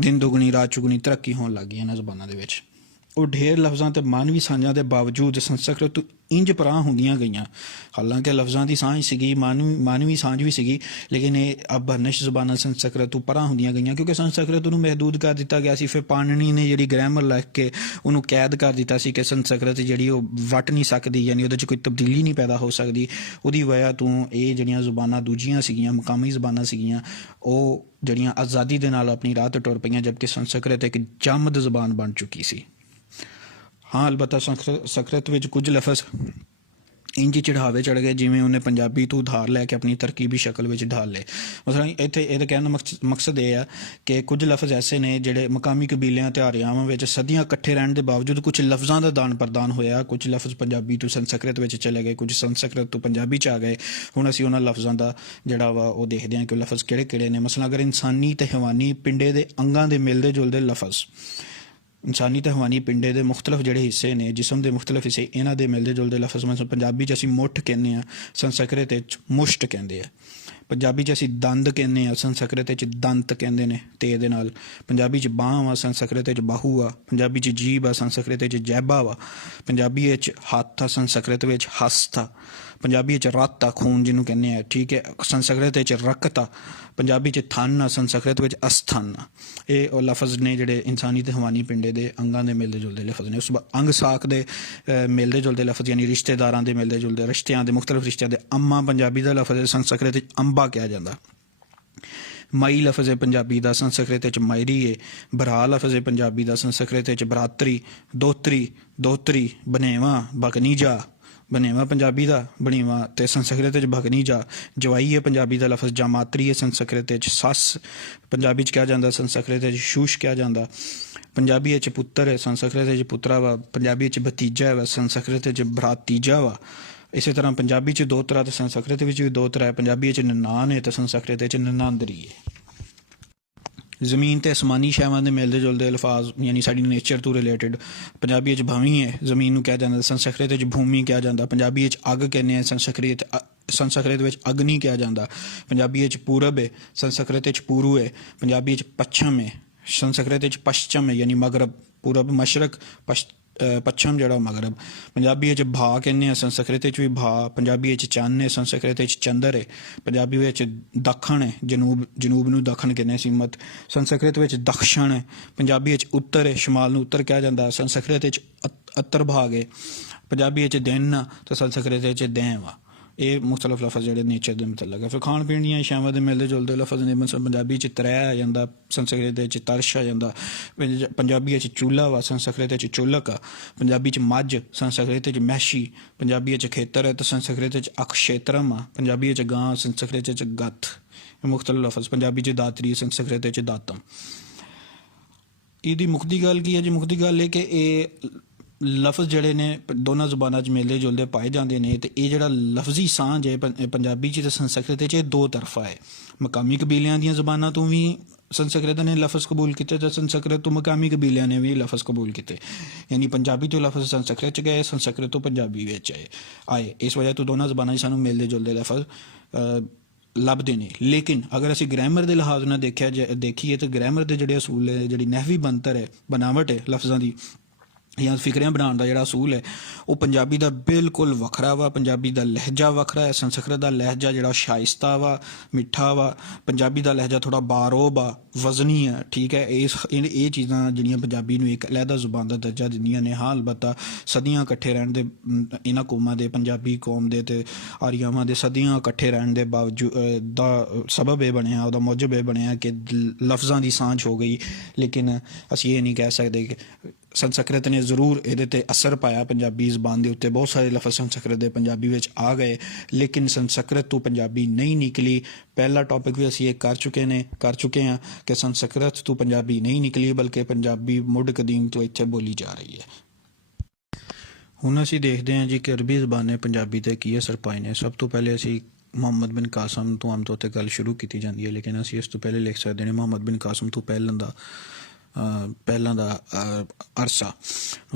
ਦਿਨ ਦੁਗਣੀ ਰਾਤ ਚੁਗਣੀ ਤਰੱਕੀ ਹੋਣ ਲੱਗ ਗਈ ਇਹਨਾਂ ਜ਼ਬਾਨਾਂ ਦੇ ਵਿੱਚ। ਉਹ ਢੇਰ ਲਫ਼ਜ਼ਾਂ ਅਤੇ ਮਾਨਵੀ ਸਾਂਝਾਂ ਦੇ ਬਾਵਜੂਦ ਸੰਸਕ੍ਰਿਤ ਤੋਂ ਇੰਜ ਪਰਾਂ ਹੁੰਦੀਆਂ ਗਈਆਂ। ਹਾਲਾਂਕਿ ਲਫ਼ਜ਼ਾਂ ਦੀ ਸਾਂਝ ਸੀਗੀ, ਮਾਨਵੀ ਸਾਂਝ ਵੀ ਸੀਗੀ, ਲੇਕਿਨ ਇਹ ਅਬਨਸ਼ ਜ਼ਬਾਨਾਂ ਸੰਸਕ੍ਰਿਤ ਤੋਂ ਪਰਾਂ ਹੁੰਦੀਆਂ ਗਈਆਂ ਕਿਉਂਕਿ ਸੰਸਕ੍ਰਿਤ ਨੂੰ ਮਹਿਦੂਦ ਕਰ ਦਿੱਤਾ ਗਿਆ ਸੀ। ਫਿਰ ਪਾਣਨੀ ਨੇ ਜਿਹੜੀ ਗ੍ਰਾਮਰ ਲਿਖ ਕੇ ਉਹਨੂੰ ਕੈਦ ਕਰ ਦਿੱਤਾ ਸੀ ਕਿ ਸੰਸਕ੍ਰਿਤ ਜਿਹੜੀ ਉਹ ਵੱਟ ਨਹੀਂ ਸਕਦੀ, ਯਾਨੀ ਉਹਦੇ 'ਚ ਕੋਈ ਤਬਦੀਲੀ ਨਹੀਂ ਪੈਦਾ ਹੋ ਸਕਦੀ। ਉਹਦੀ ਵਜ੍ਹਾ ਤੋਂ ਇਹ ਜਿਹੜੀਆਂ ਜ਼ੁਬਾਨਾਂ ਦੂਜੀਆਂ ਸੀਗੀਆਂ, ਮਕਾਮੀ ਜ਼ਬਾਨਾਂ ਸੀਗੀਆਂ, ਉਹ ਜਿਹੜੀਆਂ ਆਜ਼ਾਦੀ ਦੇ ਨਾਲ ਆਪਣੀ ਰਾਹ 'ਤੇ ਟੁਰ ਪਈਆਂ, ਜਦਕਿ ਸੰਸਕ੍ਰਿਤ ਇੱਕ ਜਮਦ ਜ਼ਬਾਨ ਬਣ ਚੁੱਕੀ ਸੀ। ਹਾਂ, ਅਲਬੱਤਾ ਸੰਸਕ੍ਰਿਤ ਵਿੱਚ ਕੁਝ ਲਫ਼ਜ਼ ਇੰਝ ਚੜ੍ਹਾਵੇ ਚੜ੍ਹ ਗਏ ਜਿਵੇਂ ਉਹਨੇ ਪੰਜਾਬੀ ਤੋਂ ਉਧਾਰ ਲੈ ਕੇ ਆਪਣੀ ਤਰਕੀਬੀ ਸ਼ਕਲ ਵਿੱਚ ਢਾਲ ਲਏ। ਮਸਲਾਂ ਇੱਥੇ ਇਹਦਾ ਕਹਿਣ ਦਾ ਮਕਸਦ ਇਹ ਆ ਕਿ ਕੁਝ ਲਫ਼ਜ਼ ਐਸੇ ਨੇ ਜਿਹੜੇ ਮਕਾਮੀ ਕਬੀਲਿਆਂ ਅਤੇ ਆਰਿਆਵਾਂ ਵਿੱਚ ਸਦੀਆਂ ਇਕੱਠੇ ਰਹਿਣ ਦੇ ਬਾਵਜੂਦ ਕੁਝ ਲਫ਼ਜ਼ਾਂ ਦਾ ਦਾਨ ਪ੍ਰਦਾਨ ਹੋਇਆ। ਕੁਝ ਲਫ਼ਜ਼ ਪੰਜਾਬੀ ਤੋਂ ਸੰਸਕ੍ਰਿਤ ਵਿੱਚ ਚਲੇ ਗਏ, ਕੁਝ ਸੰਸਕ੍ਰਿਤ ਤੋਂ ਪੰਜਾਬੀ 'ਚ ਆ ਗਏ। ਹੁਣ ਅਸੀਂ ਉਹਨਾਂ ਲਫ਼ਜ਼ਾਂ ਦਾ ਜਿਹੜਾ ਵਾ ਉਹ ਦੇਖਦੇ ਹਾਂ ਕਿ ਉਹ ਲਫ਼ਜ਼ ਕਿਹੜੇ ਕਿਹੜੇ ਨੇ। ਮਸਲਾਂ ਅਗਰ ਇਨਸਾਨੀ ਅਤੇ ਹਵਾਨੀ ਪਿੰਡੇ ਦੇ ਅੰਗਾਂ ਦੇ ਮਿਲਦੇ ਜੁਲਦੇ ਲਫ਼ਜ਼, ਇਨਸਾਨੀ ਅਤੇ ਹਵਾਨੀ ਪਿੰਡੇ ਦੇ ਮੁਖਤਲਿਫ ਜਿਹੜੇ ਹਿੱਸੇ ਨੇ, ਜਿਸਮ ਦੇ ਮੁਖਤਲਿਫ ਹਿੱਸੇ, ਇਹਨਾਂ ਦੇ ਮਿਲਦੇ ਜੁਲਦੇ ਲਫ਼ਜ਼ ਮਤਲਬ ਪੰਜਾਬੀ 'ਚ ਅਸੀਂ ਮੁੱਠ ਕਹਿੰਦੇ ਹਾਂ, ਸੰਸਕ੍ਰਿਤ ਵਿੱਚ ਮੁਸ਼ਟ ਕਹਿੰਦੇ ਆ। ਪੰਜਾਬੀ 'ਚ ਅਸੀਂ ਦੰਦ ਕਹਿੰਦੇ ਹਾਂ, ਸੰਸਕ੍ਰਿਤ ਵਿੱਚ ਦੰਤ ਕਹਿੰਦੇ ਨੇ ਤੇ ਇਹਦੇ ਨਾਲ। ਪੰਜਾਬੀ 'ਚ ਬਾਂਹ ਵਾ, ਸੰਸਕ੍ਰਿਤ ਵਿੱਚ ਬਾਹੂ ਆ। ਪੰਜਾਬੀ 'ਚ ਜੀਭ ਆ, ਸੰਸਕ੍ਰਿਤ ਵਿੱਚ ਜੈਬਾ ਵਾ। ਪੰਜਾਬੀ ਵਿੱਚ ਹੱਥ ਆ, ਸੰਸਕ੍ਰਿਤ ਵਿੱਚ ਹਸਤ ਆ। ਪੰਜਾਬੀ 'ਚ ਰੱਤ ਆ, ਖੂਨ ਜਿਹਨੂੰ ਕਹਿੰਦੇ ਆ, ਠੀਕ ਹੈ, ਸੰਸਕ੍ਰਿਤ ਵਿੱਚ ਰਕਤ ਆ। ਪੰਜਾਬੀ 'ਚ ਥਨ ਆ, ਸੰਸਕ੍ਰਿਤ ਵਿੱਚ ਅਸਥਨ ਆ। ਇਹ ਉਹ ਲਫ਼ਜ਼ ਨੇ ਜਿਹੜੇ ਇਨਸਾਨੀ ਅਤੇ ਹਵਾਨੀ ਪਿੰਡੇ ਦੇ ਅੰਗਾਂ ਦੇ ਮਿਲਦੇ ਜੁਲਦੇ ਲਫ਼ਜ਼ ਨੇ। ਉਸ ਤੋਂ ਬਾਅਦ ਅੰਗ ਸਾਕ ਦੇ ਮਿਲਦੇ ਜੁਲਦੇ ਲਫ਼ਜ਼, ਯਾਨੀ ਰਿਸ਼ਤੇਦਾਰਾਂ ਦੇ ਮਿਲਦੇ ਜੁਲਦੇ, ਰਿਸ਼ਤਿਆਂ ਦੇ ਮੁਖਤਲਿਫ ਰਿਸ਼ਤਿਆਂ ਦੇ। ਅੰਮਾ ਪੰਜਾਬੀ ਦਾ ਲਫ਼ਜ਼ ਹੈ, ਸੰਸਕ੍ਰਿਤ ਵਿੱਚ ਅੰਬਾ ਕਿਹਾ ਜਾਂਦਾ। ਮਾਈ ਲਫ਼ਜ਼ ਹੈ ਪੰਜਾਬੀ ਦਾ, ਸੰਸਕ੍ਰਿਤ ਵਿੱਚ ਮਾਇਰੀ ਹੈ। ਭਰਾ ਲਫ਼ਜ਼ ਹੈ ਪੰਜਾਬੀ ਦਾ, ਸੰਸਕ੍ਰਿਤ ਵਿੱਚ ਭਰਾਤਰੀ। ਦੋਤਰੀ। ਬਨੇਵਾ, ਭਗਨੀਜਾ। ਬਨੇਵਾ ਪੰਜਾਬੀ ਦਾ, ਬਣੀਵਾ ਅਤੇ ਸੰਸਕ੍ਰਿਤ ਵਿੱਚ ਭਗਨੀਜਾ। ਜਵਾਈ ਹੈ ਪੰਜਾਬੀ ਦਾ ਲਫ਼ਜ਼, ਜਾਮਾਤਰੀ ਹੈ ਸੰਸਕ੍ਰਿਤ ਵਿੱਚ। ਸੱਸ ਪੰਜਾਬੀ 'ਚ ਕਿਹਾ ਜਾਂਦਾ, ਸੰਸਕ੍ਰਿਤ ਵਿੱਚ ਸ਼ੂਸ਼ ਕਿਹਾ ਜਾਂਦਾ। ਪੰਜਾਬੀ ਵਿੱਚ ਪੁੱਤਰ ਹੈ, ਸੰਸਕ੍ਰਿਤ ਵਿੱਚ ਪੁੱਤਰਾ ਵਾ। ਪੰਜਾਬੀ ਵਿੱਚ ਭਤੀਜਾ ਵਾ, ਸੰਸਕ੍ਰਿਤ ਵਿੱਚ ਭਰਾਤੀਜਾ ਵਾ। ਇਸੇ ਤਰ੍ਹਾਂ ਪੰਜਾਬੀ 'ਚ ਦੋਤਰਾ ਅਤੇ ਸੰਸਕ੍ਰਿਤ ਵਿੱਚ ਵੀ ਦੋਤਰਾ ਹੈ। ਪੰਜਾਬੀ ਵਿੱਚ ਨਨਾਣ ਹੈ ਅਤੇ ਸੰਸਕ੍ਰਿਤ ਵਿੱਚ ਨਨਾਂਦਰੀ ਹੈ। ਜ਼ਮੀਨ ਅਤੇ ਅਸਮਾਨੀ ਸ਼ੈਵਾਂ ਦੇ ਮਿਲਦੇ ਜੁਲਦੇ ਅਲਫਾਜ਼, ਯਾਨੀ ਸਾਡੀ ਨੇਚਰ ਤੋਂ ਰਿਲੇਟਡ। ਪੰਜਾਬੀ ਵਿੱਚ ਭਵੀ ਹੈ, ਜ਼ਮੀਨ ਨੂੰ ਕਿਹਾ ਜਾਂਦਾ। ਸੰਸਕ੍ਰਿਤ ਵਿੱਚ ਭੂਮੀ ਕਿਹਾ ਜਾਂਦਾ। ਪੰਜਾਬੀ ਵਿੱਚ ਅੱਗ ਕਹਿੰਦੇ ਆ, ਸੰਸਕ੍ਰਿਤ ਵਿੱਚ ਅਗਨੀ ਕਿਹਾ ਜਾਂਦਾ। ਪੰਜਾਬੀ ਵਿੱਚ ਪੂਰਬ ਹੈ, ਸੰਸਕ੍ਰਿਤ ਵਿੱਚ ਪੂਰੂ ਹੈ। ਪੰਜਾਬੀ ਵਿੱਚ ਪੱਛਮ ਹੈ, ਸੰਸਕ੍ਰਿਤ ਵਿੱਚ ਪਸ਼ਚਮ ਹੈ, ਯਾਨੀ ਮਗਰਬ। ਪੂਰਬ ਮਸ਼ਰਕ, ਪੱਛਮ ਜਿਹੜਾ ਮਗਰਬ। ਪੰਜਾਬੀ ਵਿੱਚ ਭਾ ਕਹਿੰਦੇ ਆ, ਸੰਸਕ੍ਰਿਤ ਵਿੱਚ ਵੀ ਭਾ। ਪੰਜਾਬੀ ਵਿੱਚ ਚੰਨ ਹੈ, ਸੰਸਕ੍ਰਿਤ ਵਿੱਚ ਚੰਦਰ ਹੈ। ਪੰਜਾਬੀ ਵਿੱਚ ਦੱਖਣ ਹੈ, ਜਨੂਬ ਨੂੰ ਦੱਖਣ ਕਹਿੰਦੇ ਸੀਮਤ। ਸੰਸਕ੍ਰਿਤ ਵਿੱਚ ਦਕਸ਼ਣ ਹੈ। ਪੰਜਾਬੀ ਵਿੱਚ ਉੱਤਰ ਹੈ, ਸ਼ਮਾਲ ਨੂੰ ਉੱਤਰ ਕਿਹਾ ਜਾਂਦਾ। ਸੰਸਕ੍ਰਿਤ ਵਿੱਚ ਅੱਤਰ ਭਾਗ ਹੈ। ਪੰਜਾਬੀ ਵਿੱਚ ਦਿਨ ਆ ਅਤੇ ਸੰਸਕ੍ਰਿਤ ਵਿੱਚ ਦੈਂ ਵਾ। ਇਹ ਮੁਖਤਲਿਫ ਲਫ਼ਜ਼ ਜਿਹੜੇ ਨੇਚਰ ਦੇ ਮੁਤਲਕ ਹੈ। ਫਿਰ ਖਾਣ ਪੀਣ ਦੀਆਂ ਅਸ਼ਿਆਵਾਂ ਦੇ ਮਿਲਦੇ ਜੁਲਦੇ ਲਫ਼ਜ਼ ਨੇ। ਪੰਜਾਬੀ 'ਚ ਤਰੈ ਆ ਜਾਂਦਾ, ਸੰਸਕ੍ਰਿਤ ਵਿੱਚ ਤਰਸ਼ ਆ ਜਾਂਦਾ। ਪੰਜਾਬੀ ਵਿੱਚ ਚੂਲਾ ਵਾ, ਸੰਸਕ੍ਰਿਤ ਵਿੱਚ ਚੁਲਕ ਆ। ਪੰਜਾਬੀ 'ਚ ਮੱਝ, ਸੰਸਕ੍ਰਿਤ ਵਿੱਚ ਮੈਸ਼ੀ। ਪੰਜਾਬੀ ਵਿੱਚ ਖੇਤਰ ਹੈ ਅਤੇ ਸੰਸਕ੍ਰਿਤ ਵਿੱਚ ਅਕਸ਼ੇਤਰਮ ਆ। ਪੰਜਾਬੀ ਵਿੱਚ ਗਾਂ, ਸੰਸਕ੍ਰਿਤ ਵਿੱਚ ਗੱਥ। ਇਹ ਮੁਖਤਲਿਫ ਲਫ਼ਜ਼। ਪੰਜਾਬੀ 'ਚ ਦਾਤਰੀ, ਸੰਸਕ੍ਰਿਤ ਵਿੱਚ ਦਾਤਮ। ਇਹਦੀ ਮੁੱਕਦੀ ਗੱਲ ਕੀ ਹੈ ਜੀ? ਮੁੱਕਦੀ ਗੱਲ ਇਹ ਕਿ ਇਹ ਲਫ਼ਜ਼ ਜਿਹੜੇ ਨੇ ਦੋਨਾਂ ਜ਼ੁਬਾਨਾਂ 'ਚ ਮਿਲਦੇ ਜੁਲਦੇ ਪਾਏ ਜਾਂਦੇ ਨੇ ਅਤੇ ਇਹ ਜਿਹੜਾ ਲਫ਼ਜ਼ੀ ਸਾਂਝ ਹੈ ਪੰਜਾਬੀ 'ਚ ਅਤੇ ਸੰਸਕ੍ਰਿਤ 'ਚ, ਇਹ ਦੋ ਤਰਫਾ ਹੈ। ਮਕਾਮੀ ਕਬੀਲਿਆਂ ਦੀਆਂ ਜ਼ੁਬਾਨਾਂ ਤੋਂ ਵੀ ਸੰਸਕ੍ਰਿਤ ਨੇ ਲਫ਼ਜ਼ ਕਬੂਲ ਕੀਤੇ ਅਤੇ ਸੰਸਕ੍ਰਿਤ ਤੋਂ ਮਕਾਮੀ ਕਬੀਲਿਆਂ ਨੇ ਵੀ ਲਫ਼ਜ਼ ਕਬੂਲ ਕੀਤੇ। ਯਾਨੀ ਪੰਜਾਬੀ ਤੋਂ ਲਫ਼ਜ਼ ਸੰਸਕ੍ਰਿਤ 'ਚ ਗਏ, ਸੰਸਕ੍ਰਿਤ ਤੋਂ ਪੰਜਾਬੀ ਵਿੱਚ ਆਏ। ਇਸ ਵਜ੍ਹਾ ਤੋਂ ਦੋਨਾਂ ਜ਼ੁਬਾਨਾਂ 'ਚ ਸਾਨੂੰ ਮਿਲਦੇ ਜੁਲਦੇ ਲਫ਼ਜ਼ ਲੱਭਦੇ ਨੇ। ਲੇਕਿਨ ਅਗਰ ਅਸੀਂ ਗ੍ਰਾਮਰ ਦੇ ਲਿਹਾਜ਼ ਨਾਲ ਦੇਖੀਏ ਤਾਂ ਗ੍ਰਾਮਰ ਦੇ ਜਿਹੜੇ ਅਸੂਲ ਹੈ, ਜਿਹੜੀ ਨਹਿਵੀ ਬਣਤਰ ਹੈ, ਬਨਾਵਟ ਹੈ ਲਫ਼ਜ਼ਾਂ ਦੀ ਜਾਂ ਫਿਕਰਿਆਂ ਬਣਾਉਣ ਦਾ ਜਿਹੜਾ ਅਸੂਲ ਹੈ, ਉਹ ਪੰਜਾਬੀ ਦਾ ਬਿਲਕੁਲ ਵੱਖਰਾ ਵਾ। ਪੰਜਾਬੀ ਦਾ ਲਹਿਜਾ ਵੱਖਰਾ ਹੈ। ਸੰਸਕ੍ਰਿਤ ਦਾ ਲਹਿਜਾ ਜਿਹੜਾ ਸ਼ਾਇਸਤਾ ਵਾ, ਮਿੱਠਾ ਵਾ। ਪੰਜਾਬੀ ਦਾ ਲਹਿਜਾ ਥੋੜ੍ਹਾ ਬਾਰੋਬ ਆ, ਵਜ਼ਨੀ ਆ, ਠੀਕ ਹੈ। ਇਹ ਚੀਜ਼ਾਂ ਜਿਹੜੀਆਂ ਪੰਜਾਬੀ ਨੂੰ ਇੱਕ ਅਲੱਗਾ ਜ਼ੁਬਾਨ ਦਾ ਦਰਜਾ ਦਿੰਦੀਆਂ ਨੇ। ਹਾਂ, ਅਲਬੱਤਾ ਸਦੀਆਂ ਇਕੱਠੇ ਰਹਿਣ ਦੇ ਇਹਨਾਂ ਕੌਮਾਂ ਦੇ, ਪੰਜਾਬੀ ਕੌਮ ਦੇ ਅਤੇ ਆਰੀਆਵਾਂ ਦੇ ਸਦੀਆਂ ਇਕੱਠੇ ਰਹਿਣ ਦੇ ਬਾਵਜੂਦ ਦਾ ਸਬਬ ਇਹ ਬਣਿਆ, ਉਹਦਾ ਮੌਜਬ ਇਹ ਬਣਿਆ ਕਿ ਲਫ਼ਜ਼ਾਂ ਦੀ ਸਾਂਝ ਹੋ ਗਈ। ਲੇਕਿਨ ਅਸੀਂ ਇਹ ਨਹੀਂ ਕਹਿ ਸਕਦੇ ਕਿ ਸੰਸਕ੍ਰਿਤ ਨੇ ਜ਼ਰੂਰ ਇਹਦੇ 'ਤੇ ਅਸਰ ਪਾਇਆ ਪੰਜਾਬੀ ਜ਼ੁਬਾਨ ਦੇ ਉੱਤੇ। ਬਹੁਤ ਸਾਰੇ ਲਫ਼ਜ਼ ਸੰਸਕ੍ਰਿਤ ਦੇ ਪੰਜਾਬੀ ਵਿੱਚ ਆ ਗਏ, ਲੇਕਿਨ ਸੰਸਕ੍ਰਿਤ ਤੋਂ ਪੰਜਾਬੀ ਨਹੀਂ ਨਿਕਲੀ। ਪਹਿਲਾ ਟੌਪਿਕ ਵੀ ਅਸੀਂ ਇਹ ਕਰ ਚੁੱਕੇ ਹਾਂ ਕਿ ਸੰਸਕ੍ਰਿਤ ਤੋਂ ਪੰਜਾਬੀ ਨਹੀਂ ਨਿਕਲੀ, ਬਲਕਿ ਪੰਜਾਬੀ ਮੁੱਢ ਕਦੀਮ ਤੋਂ ਇੱਥੇ ਬੋਲੀ ਜਾ ਰਹੀ ਹੈ। ਹੁਣ ਅਸੀਂ ਦੇਖਦੇ ਹਾਂ ਜੀ ਕਿ ਅਰਬੀ ਜ਼ਬਾਨ ਨੇ ਪੰਜਾਬੀ 'ਤੇ ਕੀ ਅਸਰ ਪਾਏ ਨੇ। ਸਭ ਤੋਂ ਪਹਿਲੇ ਅਸੀਂ ਮੁਹੰਮਦ ਬਿਨ ਕਾਸਮ ਤੋਂ ਆਮ ਤੌਰ 'ਤੇ ਗੱਲ ਸ਼ੁਰੂ ਕੀਤੀ ਜਾਂਦੀ ਹੈ, ਲੇਕਿਨ ਅਸੀਂ ਇਸ ਤੋਂ ਪਹਿਲੇ ਲਿਖ ਸਕਦੇ ਨੇ ਮੁਹੰਮਦ ਬਿਨ ਕਾਸਮ ਤੋਂ ਪਹਿਲਾਂ ਦਾ ਅਰਸਾ।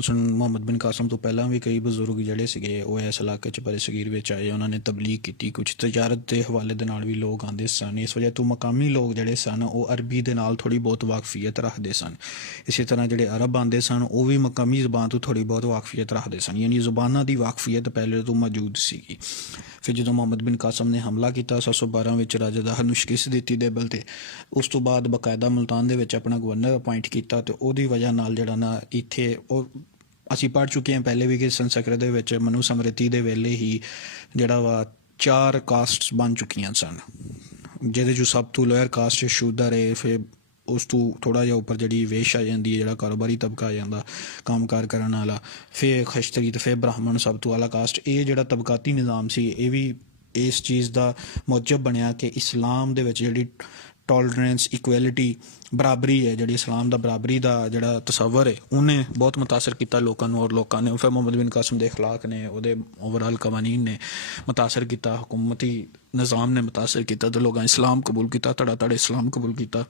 ਮੁਹੰਮਦ ਬਿਨ ਕਾਸਮ ਤੋਂ ਪਹਿਲਾਂ ਵੀ ਕਈ ਬਜ਼ੁਰਗ ਜਿਹੜੇ ਸੀਗੇ ਉਹ ਇਸ ਇਲਾਕੇ 'ਚ ਬਰੇ ਸਗੀਰ ਵਿੱਚ ਆਏ, ਉਹਨਾਂ ਨੇ ਤਬਲੀਗ ਕੀਤੀ। ਕੁਝ ਤਜਾਰਤ ਦੇ ਹਵਾਲੇ ਦੇ ਨਾਲ ਵੀ ਲੋਕ ਆਉਂਦੇ ਸਨ। ਇਸ ਵਜ੍ਹਾ ਤੋਂ ਮਕਾਮੀ ਲੋਕ ਜਿਹੜੇ ਸਨ ਉਹ ਅਰਬੀ ਦੇ ਨਾਲ ਥੋੜ੍ਹੀ ਬਹੁਤ ਵਾਕਫੀਅਤ ਰੱਖਦੇ ਸਨ। ਇਸੇ ਤਰ੍ਹਾਂ ਜਿਹੜੇ ਅਰਬ ਆਉਂਦੇ ਸਨ ਉਹ ਵੀ ਮਕਾਮੀ ਜ਼ਬਾਨ ਤੋਂ ਥੋੜ੍ਹੀ ਬਹੁਤ ਵਾਕਫੀਅਤ ਰੱਖਦੇ ਸਨ, ਯਾਨੀ ਜ਼ੁਬਾਨਾਂ ਦੀ ਵਾਕਫੀਅਤ ਪਹਿਲੇ ਤੋਂ ਮੌਜੂਦ ਸੀਗੀ। ਫਿਰ ਜਦੋਂ ਮੁਹੰਮਦ ਬਿਨ ਕਾਸਮ ਨੇ ਹਮਲਾ ਕੀਤਾ 712 ਵਿੱਚ ਰਾਜਾ ਦਾਹਰ ਨੂੰ ਸ਼ਿਕਸਤ ਦਿੱਤੀ ਦੇਬਲ 'ਤੇ, ਉਸ ਤੋਂ ਬਾਅਦ ਬਾਕਾਇਦਾ ਮੁਲਤਾਨ ਦੇ ਵਿੱਚ ਆਪਣਾ ਗਵਰਨਰ ਅਪਾਇੰਟ ਕੀਤਾ, ਅਤੇ ਉਹਦੀ ਵਜ੍ਹਾ ਨਾਲ ਜਿਹੜਾ ਨਾ ਇੱਥੇ ਉਹ ਅਸੀਂ ਪੜ੍ਹ ਚੁੱਕੇ ਹਾਂ ਪਹਿਲੇ ਵੀ ਕਿ ਸੰਸਕ੍ਰਿਤ ਦੇ ਵਿੱਚ ਮਨੂ ਸਮਰਿਤੀ ਦੇ ਵੇਲੇ ਹੀ ਜਿਹੜਾ ਵਾ 4 ਕਾਸਟਸ ਬਣ ਚੁੱਕੀਆਂ ਸਨ, ਜਿਹਦੇ 'ਚੋਂ ਸਭ ਤੋਂ ਲੋਅਰ ਕਾਸਟ ਸ਼ੂਦਰ ਹੈ। ਫਿਰ ਉਸ ਤੋਂ ਥੋੜ੍ਹਾ ਜਿਹਾ ਉੱਪਰ ਜਿਹੜੀ ਵੇਸ਼ ਆ ਜਾਂਦੀ ਹੈ, ਜਿਹੜਾ ਕਾਰੋਬਾਰੀ ਤਬਕਾ ਆ ਜਾਂਦਾ ਕੰਮਕਾਰ ਕਰਨ ਵਾਲਾ, ਫਿਰ ਖਸ਼ਤਰੀ ਅਤੇ ਫਿਰ ਬ੍ਰਾਹਮਣ ਸਭ ਤੋਂ ਆਲਾ ਕਾਸਟ। ਇਹ ਜਿਹੜਾ ਤਬਕਾਤੀ ਨਿਜ਼ਾਮ ਸੀ ਇਹ ਵੀ ਇਸ ਚੀਜ਼ ਦਾ ਮੌਜਬ ਬਣਿਆ ਕਿ ਇਸਲਾਮ ਦੇ ਵਿੱਚ ਜਿਹੜੀ ਟੋਲਰੈਂਸ, ਇਕੁਐਲਿਟੀ, ਬਰਾਬਰੀ ਹੈ, ਜਿਹੜੀ ਇਸਲਾਮ ਦਾ ਬਰਾਬਰੀ ਦਾ ਜਿਹੜਾ ਤਸੱਵਰ ਹੈ ਉਹਨੇ ਬਹੁਤ ਮੁਤਾਸਰ ਕੀਤਾ ਲੋਕਾਂ ਨੂੰ, ਔਰ ਲੋਕਾਂ ਨੇ ਫਿਰ ਮੁਹੰਮਦ ਬਿਨ ਕਾਸਮ ਦੇ ਅਖਲਾਕ ਨੇ, ਉਹਦੇ ਓਵਰਆਲ ਕਵਾਨੀਨ ਨੇ ਮੁਤਾਸਰ ਕੀਤਾ, ਹਕੂਮਤੀ ਨਿਜ਼ਾਮ ਨੇ ਮੁਤਾਸਰ ਕੀਤਾ, ਅਤੇ ਲੋਕਾਂ ਇਸਲਾਮ ਕਬੂਲ ਕੀਤਾ, ਧੜਾ ਇਸਲਾਮ ਕਬੂਲ ਕੀਤਾ।